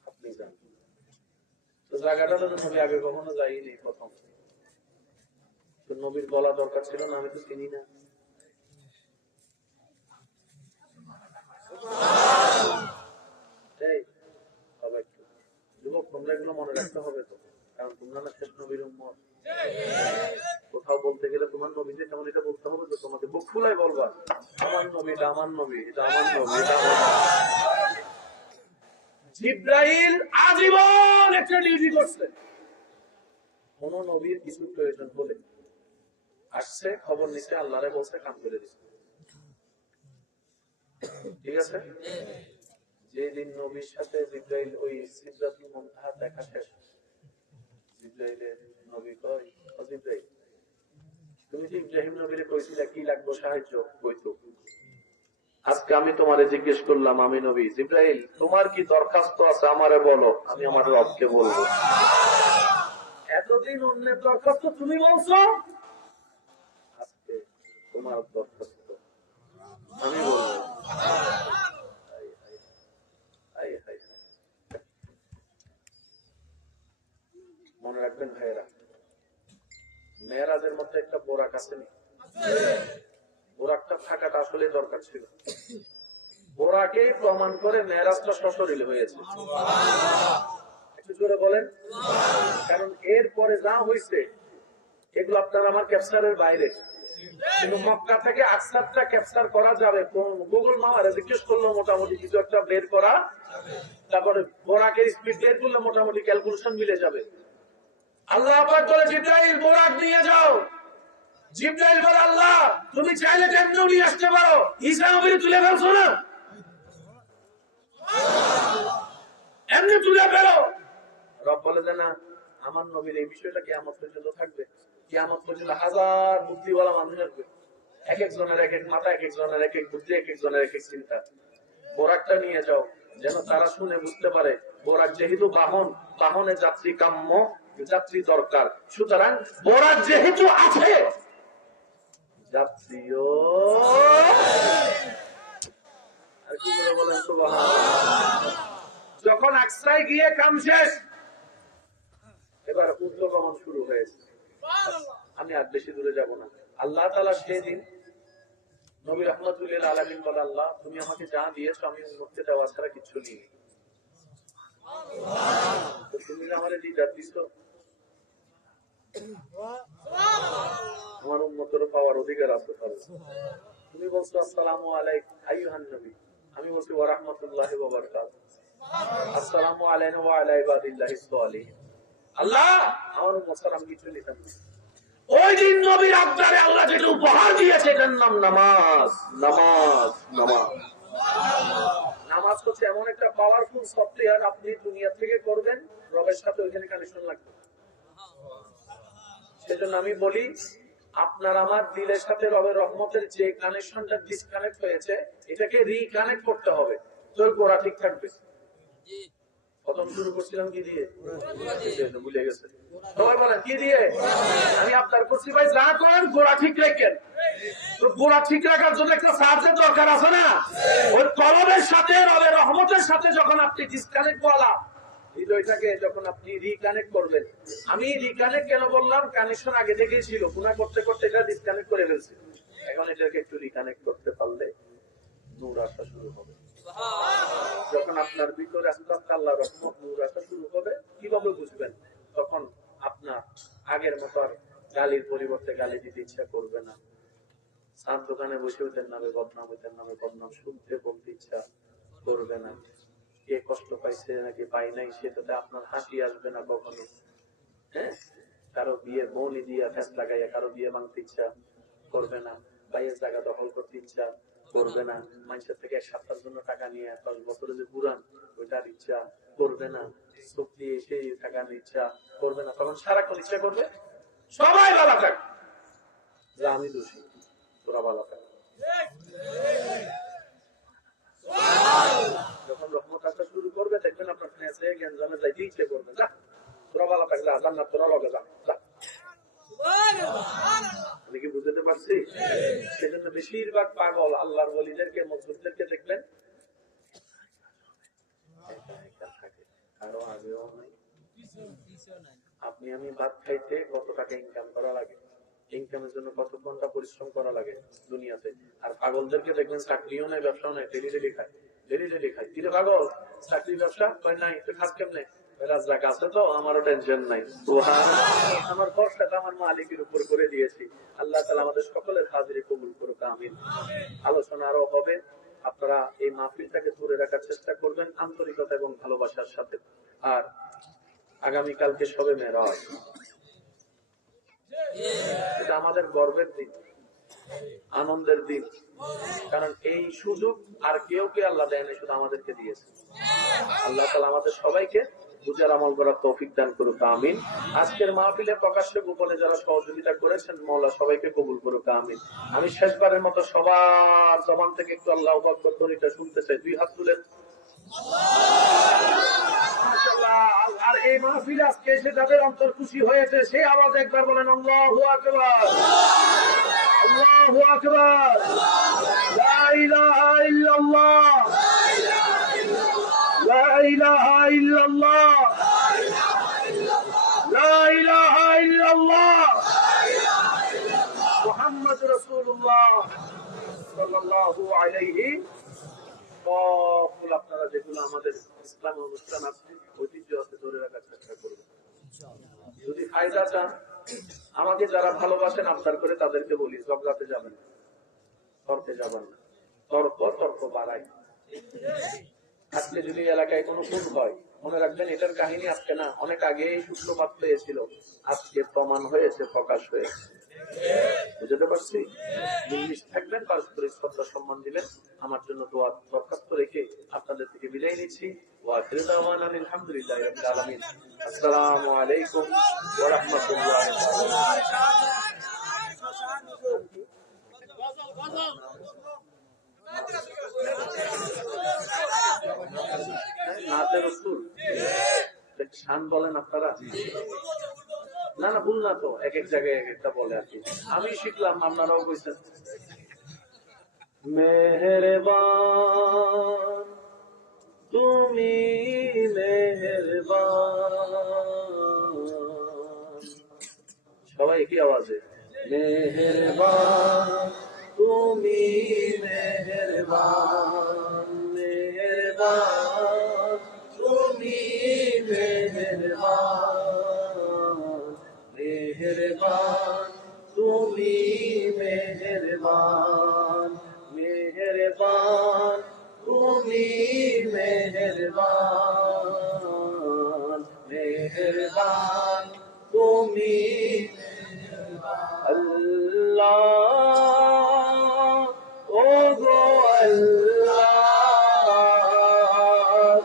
আপনি যান। তো জায়গাটা তো নবী আগে কখনো যাইনি, প্রথম। তো নবীর বলা দরকার ছিল না, আমি তো চিনি না। এই সবাই যুবক, তোমরা এগুলো মনে রাখতে হবে তো, কারণ তোমরা না শেষ নবীর উম্মত। কোথাও বলতে গেলে তোমার নবীকে তেমন এটা বলতে হবে তো, তোমাকে বুক ফুলাই বলবা আমার নবী, এটা আমার নবী, এটা আমার নবী, এটা আমার নবী। জিবরাইল আজীবন একটা ডিউটি করছে। কোন নবীর কিছু প্রয়োজন হলে আসছে, খবর নিচ্ছে, আল্লাহরে বলছে, কাম করে দিচ্ছে। ঠিক আছে। যেদিন নবীর সাথে জিবরাইল ওই সিদরাতুল মুনতাহা দেখা শেষ, জিবরাইলের নবী কয়, ও জিবরাইল, তুমি যে ইব্রাহিম নবীরে কইছিলা কি লাগবে সাহায্য, কইতো। আজকে আমি তোমারে জিজ্ঞেস করলাম, আমি নবী, জিবরাইল তোমার কি দরখাস্ত আছে আমারে বলো, আমি আমার রবকে বলবো। এতদিন অন্যের দরখাস্ত তুমি বলছো, আজকে তোমার দরখাস্ত আমি বলবো। মনে রাখবেন ভাইয়েরা, মেরাজের মধ্যে একটা বোরাক আছে, বোরাকটা থাকাটা আসলে দরকার ছিল। বোরাকে প্রমাণ করে মেরাজটা সশরীরে হয়েছে। একটু জোরে বলেন। কারণ এরপরে যা হয়েছে এগুলো আপনার আমার ক্যাপচারের বাইরে, কিন্তু মক্কা থেকে আকসারটা ক্যাপচার করা যাবে। গুগল মামারে জিজ্ঞেস করলো মোটামুটি কিছু একটা বের করা, তারপরে বোরাকের স্পিড বের করলে মোটামুটি ক্যালকুলেশন মিলে যাবে। আল্লাহ পাক বলে জিবরাইল বোরাক নিয়ে যাও। জিবরাইল বলে আল্লাহ তুমি চাইলে কেমন নিয়ে আসতে পারো, ঈসা নবীকে তুলে ফেলছো না, এমনি তুলে ফেলো। রব বলে যে না, আমার নবীর এই বিষয়টা কিয়ামত পর্যন্ত থাকবে। কিয়ামত পর্যন্ত হাজার বুদ্ধিওয়ালা মানুষ আসবে, এক একজনের এক এক মাথা, এক একজনের এক এক বুদ্ধি, এক একজনের এক এক চিন্তা। বোরাকটা নিয়ে যাও, যেন তারা শুনে বুঝতে পারে বোরাক যেহেতু বাহন, বাহনে যাত্রী কাম্য, যাত্রী দরকার, সুতরাং বোরাক যেহেতু আছে যাত্রীও। আর কি করে বলেন সুবহানাল্লাহ। যখন আকসায় গিয়ে কাম শেষ, এবার ঊর্ধ্বগমন শুরু হয়েছে। আমি আর বেশি দূরে যাব না। আল্লাহ তাআলা সেদিন নবী রাহমাতুল লিল আলামিন বলে, আল্লাহ তুমি আমাকে যা দিয়েছো আমি উম্মতকে দেওয়া ছাড়া কিছু নিই। তুমি আমারে দিদা দিছো, আমার উম্মতের পাওয়ার অধিকার আছে। তুমি বলছো আসসালামু আলাইকুম আইয়ুহান নবী, আমি বলছি ওয়া রাহমাতুল্লাহি ওয়া বারাকাতুহু, আসসালামু আলাইনা ওয়া আলা ইবাদিল্লাহিস সালিহিন। আল্লাহ আমার উম্মত সালাম কিছু নিতাম না। ওই দিন নবীর আবদারে আল্লাহ যেটা উপহার দিয়েছে এটার নাম নামাজ। নামাজ, নামাজ, নামাজ হচ্ছে এমন একটা পাওয়ারফুল সফটওয়্যার, আপনি দুনিয়া থেকে করবেন, রবের সাথে ওইখানে কানেকশন লাগবে। সেজন্য আমি বলি, আপনার আমার দিলের সাথে রবের রহমতের যে কানেকশনটা ডিসকানেক্ট হয়েছে, এটাকে রিকানেক্ট করতে হবে, তোর গোড়া ঠিক থাকবে। প্রথম শুরু করছিলাম কি দিয়ে, ভুলে গেছে সবাই, বলেন কি দিয়ে? আমি আপনার করছি ভাই, যা করেন গোড়া ঠিক রাখেন। তো গোড়া ঠিক রাখার জন্য একটা সাহায্যের দরকার আছে না? ওই কলমের সাথে রবের রহমতের সাথে যখন আপনি ডিসকানেক্ট বলা, হৃদয়টাকে যখন আপনি রিকানেক্ট করবেন। আমি রিকানেক্ট কেন বললাম, কানেকশন আগে থেকেই ছিল, গুনাহ করতে করতে এটা ডিসকানেক্ট করে ফেলছি। এখন এটাকে একটু রিকানেক্ট করতে পারলে নূর আসা শুরু হবে। যখন আপনার ভিতরে আস্তে আস্তে আল্লাহর রহমত নূর আসা শুরু হবে, কিভাবে বুঝবেন? তখন আপনার আগের মতো আর গালির পরিবর্তে গালি দিতে ইচ্ছা করবে না, চার দোকানে বসে ওদের নামে বদনাম, ওদের নামে বদনাম শুনতে বলতে ইচ্ছা করবে না, কে কষ্ট পাইছে নাকি পাই নাই সেটাতে আপনার হাসি আসবে না কখনো। হ্যাঁ, কারো বিয়ে বৌনি দিয়া ফ্যাস লাগাইয়া কারো বিয়ে ভাঙতে ইচ্ছা করবে না, ভাইয়ের জায়গা দখল করতে ইচ্ছা করবে না, মানুষের থেকে 1 সপ্তাহের জন্য টাকা নিয়ে 10 বছরে যে পুরান ওইটার ইচ্ছা করবে না, চোখ দিয়ে সেই টাকা নিয়ে ইচ্ছা করবে না। তখন সারাক্ষণ ইচ্ছা করবে সবাই ভালো থাক, আমি দোষী, তোরা ভালো থাক। যখন রহমত আসা শুরু করবে দেখবেন আপনার ফেঁসে গেঞ্জামে যাইতে ইচ্ছে করবে, যা তোরা ভালো থাকলে আজান না, তোরা লগে যা। আমি কি বুঝতে পারছি? সেজন্য বেশিরভাগ পাগল আল্লাহর ওলিদেরকে, মজদুরদেরকে দেখবেন কারো আগেও নাই। আপনি আমি ভাত খাইতে কত টাকা ইনকাম করা লাগে, ইনকামের জন্য কত ঘন্টা পরিশ্রম করা লাগে দুনিয়াতে। আর পাগলদেরকে দেখবেন চাকরিও নাই, ব্যবসাও নাই, ডেলি ডেলি খায়, ডেলি ডেলি খায়। কিরে পাগল, চাকরি ব্যবসা কয় নাই, তুই খাস কেমনে? রাজ্জাক আছে তো, আমারও টেনশন নাই, আমার খরচাটা আমার মালিকের উপর করে দিয়েছি। আল্লাহ তাআলা আমাদের সকলের হাজিরি কবুল করুক, আমিন। আলোচনা আরো হবে, আপনারা এই মাহফিলটাকে ধরে রাখার চেষ্টা করবেন আন্তরিকতা এবং ভালোবাসার সাথে। আর আগামীকালকে শবে মেরাজ, এটা আমাদের গর্বের দিন, আনন্দের দিন। কারণ এই সুযোগ আর কেউ কে আল্লাহ দেয়নি, শুধু আমাদেরকে দিয়েছে। আল্লাহ তাআলা আমাদের সবাইকে বুঝার আমল করার তৌফিক দান করুক, আমিন। আজকের মাহফিলে প্রকাশ্যে গোপনে যারা সহযোগিতা করেছেন, মাওলা সবাইকে কবুল করুক, আমিন। আমি শেষবারের মতো সবার জবান থেকে একটু আল্লাহু আকবার ধ্বনিটা শুনতে চাই। দুই হাত তুলে আর এই মাহফিলে আজকে এসে যাদের অন্তর খুশি হয়েছে সেই আওয়াজ একবার বলেন আল্লাহু আকবার, আল্লাহু আকবার, লা ইলাহা ইল্লাল্লাহ, লা ইলাহা ইল্লাল্লাহ, লা ইলাহা ইল্লাল্লাহ, মুহাম্মাদুর রাসূলুল্লাহ সাল্লাল্লাহু আলাইহি। আপনারা যেগুলো আমাদের ইসলামী অনুষ্ঠান আছে, ঐতিহ্য আছে, ধরে রাখার চেষ্টা করবেন। যদি ফায়দা চান, আমাকে যারা ভালোবাসেন আবদার করে তাদেরকে বলি, ঝগড়াতে যাবেন না, তর্কে যাবেন না। তর্ক বাড়াই। আজকে যদি এলাকায় কোনো খুন হয়, মনে রাখবেন এটার কাহিনী আজকে না, অনেক আগে সূত্রপাত পেয়েছিল, আজকে প্রমাণ হয়েছে, প্রকাশ হয়েছে। বুঝতে পারছি? নির্মিষ থাকবেন, পারস্পরিক শ্রদ্ধা সম্মান দিবেন। আমার জন্য দোয়া দরখাস্ত রেখে আপনাদের থেকে বিদায় নিচ্ছি। ওয়াখিরু দাওয়ানা আলহামদুলিল্লাহি রাব্বিল আলামিন। আসসালামু আলাইকুম ওয়া রাহমাতুল্লাহি ওয়া বারাকাতুহু। নাতে রাসূল শান বলেন আপনারা? না না, ভুল না তো, এক এক জায়গায় এক একটা বলে আর কি। আমি শিখলাম, আপনারাও কইছেন। মেহেরবান তুমি মেহেরবান, সবাই একই আওয়াজে, মেহেরবান তুমি মেহেরবান, মেহেরবান তুমি মেহেরবান, মেহেরবান তুমি মেহেরবান, মেহেরবান তুমি মেহেরবান, মেহেরবান তুমি আল্লাহ, ও গো আল্লাহ,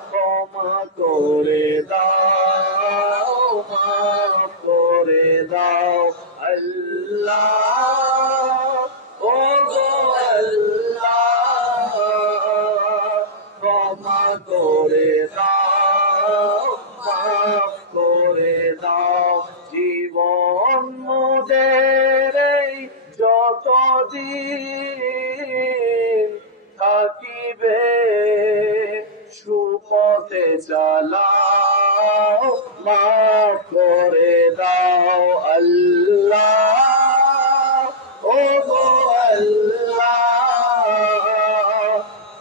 ক্ষমা করে দাও, মাফ করে দাও আল্লাহ, ও গো আল্লাহ, ক্ষমা করে দাও, মাফ করে দাও। জীবন মোদের যতদিন থাকিবে সুপথে চালাও, মাফ করে দাও আল্লাহ, ও গো আল্লাহ,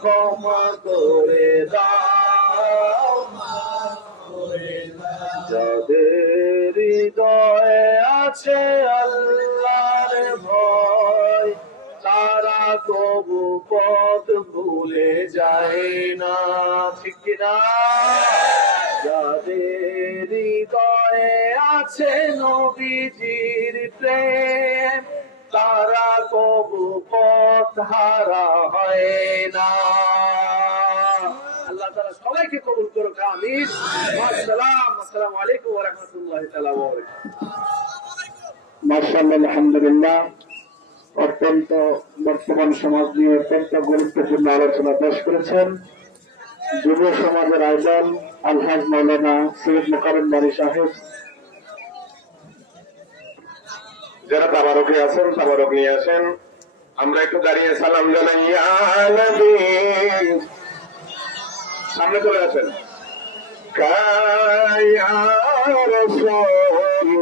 ক্ষমা করে দাও, মাফ করে দাও। যাদের হৃদয়ে আছে আল্লাহর ভয়, তারা কবু পথ ভুলে যায় না, ঠিক কিনা? যাদের হৃদয়ে আছে নবীজির প্রেম, তারা কবু পথ হারা হয় না। আল্লাহ তাআলা সবাইকে কবুল করুক, আমিন। আসসালামু আলাইকুম ওয়া রাহমাতুল্লাহি তাআলা ওয়া বারাকাতুহু। মাশাআল্লাহ, আলহামদুলিল্লাহ। অত্যন্ত বর্তমান সমাজ নিয়ে অত্যন্ত গুরুত্বপূর্ণ আলোচনা পেশ করেছেন যুব সমাজের আইডল আলহাজ মৌলানা সৈয়দ মোকাররম বারী সাহেব। যারা তাবারকে আছেন তাবারক নিয়ে আসেন। আমরা একটু দাঁড়িয়ে সালাম জানাই, ইয়া নবী। সামনে চলে আসেন। কায়া রাসূল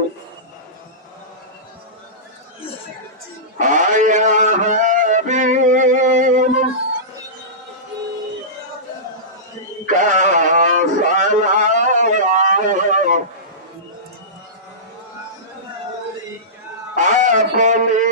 আয়া হাবিব কা সালাম আপনি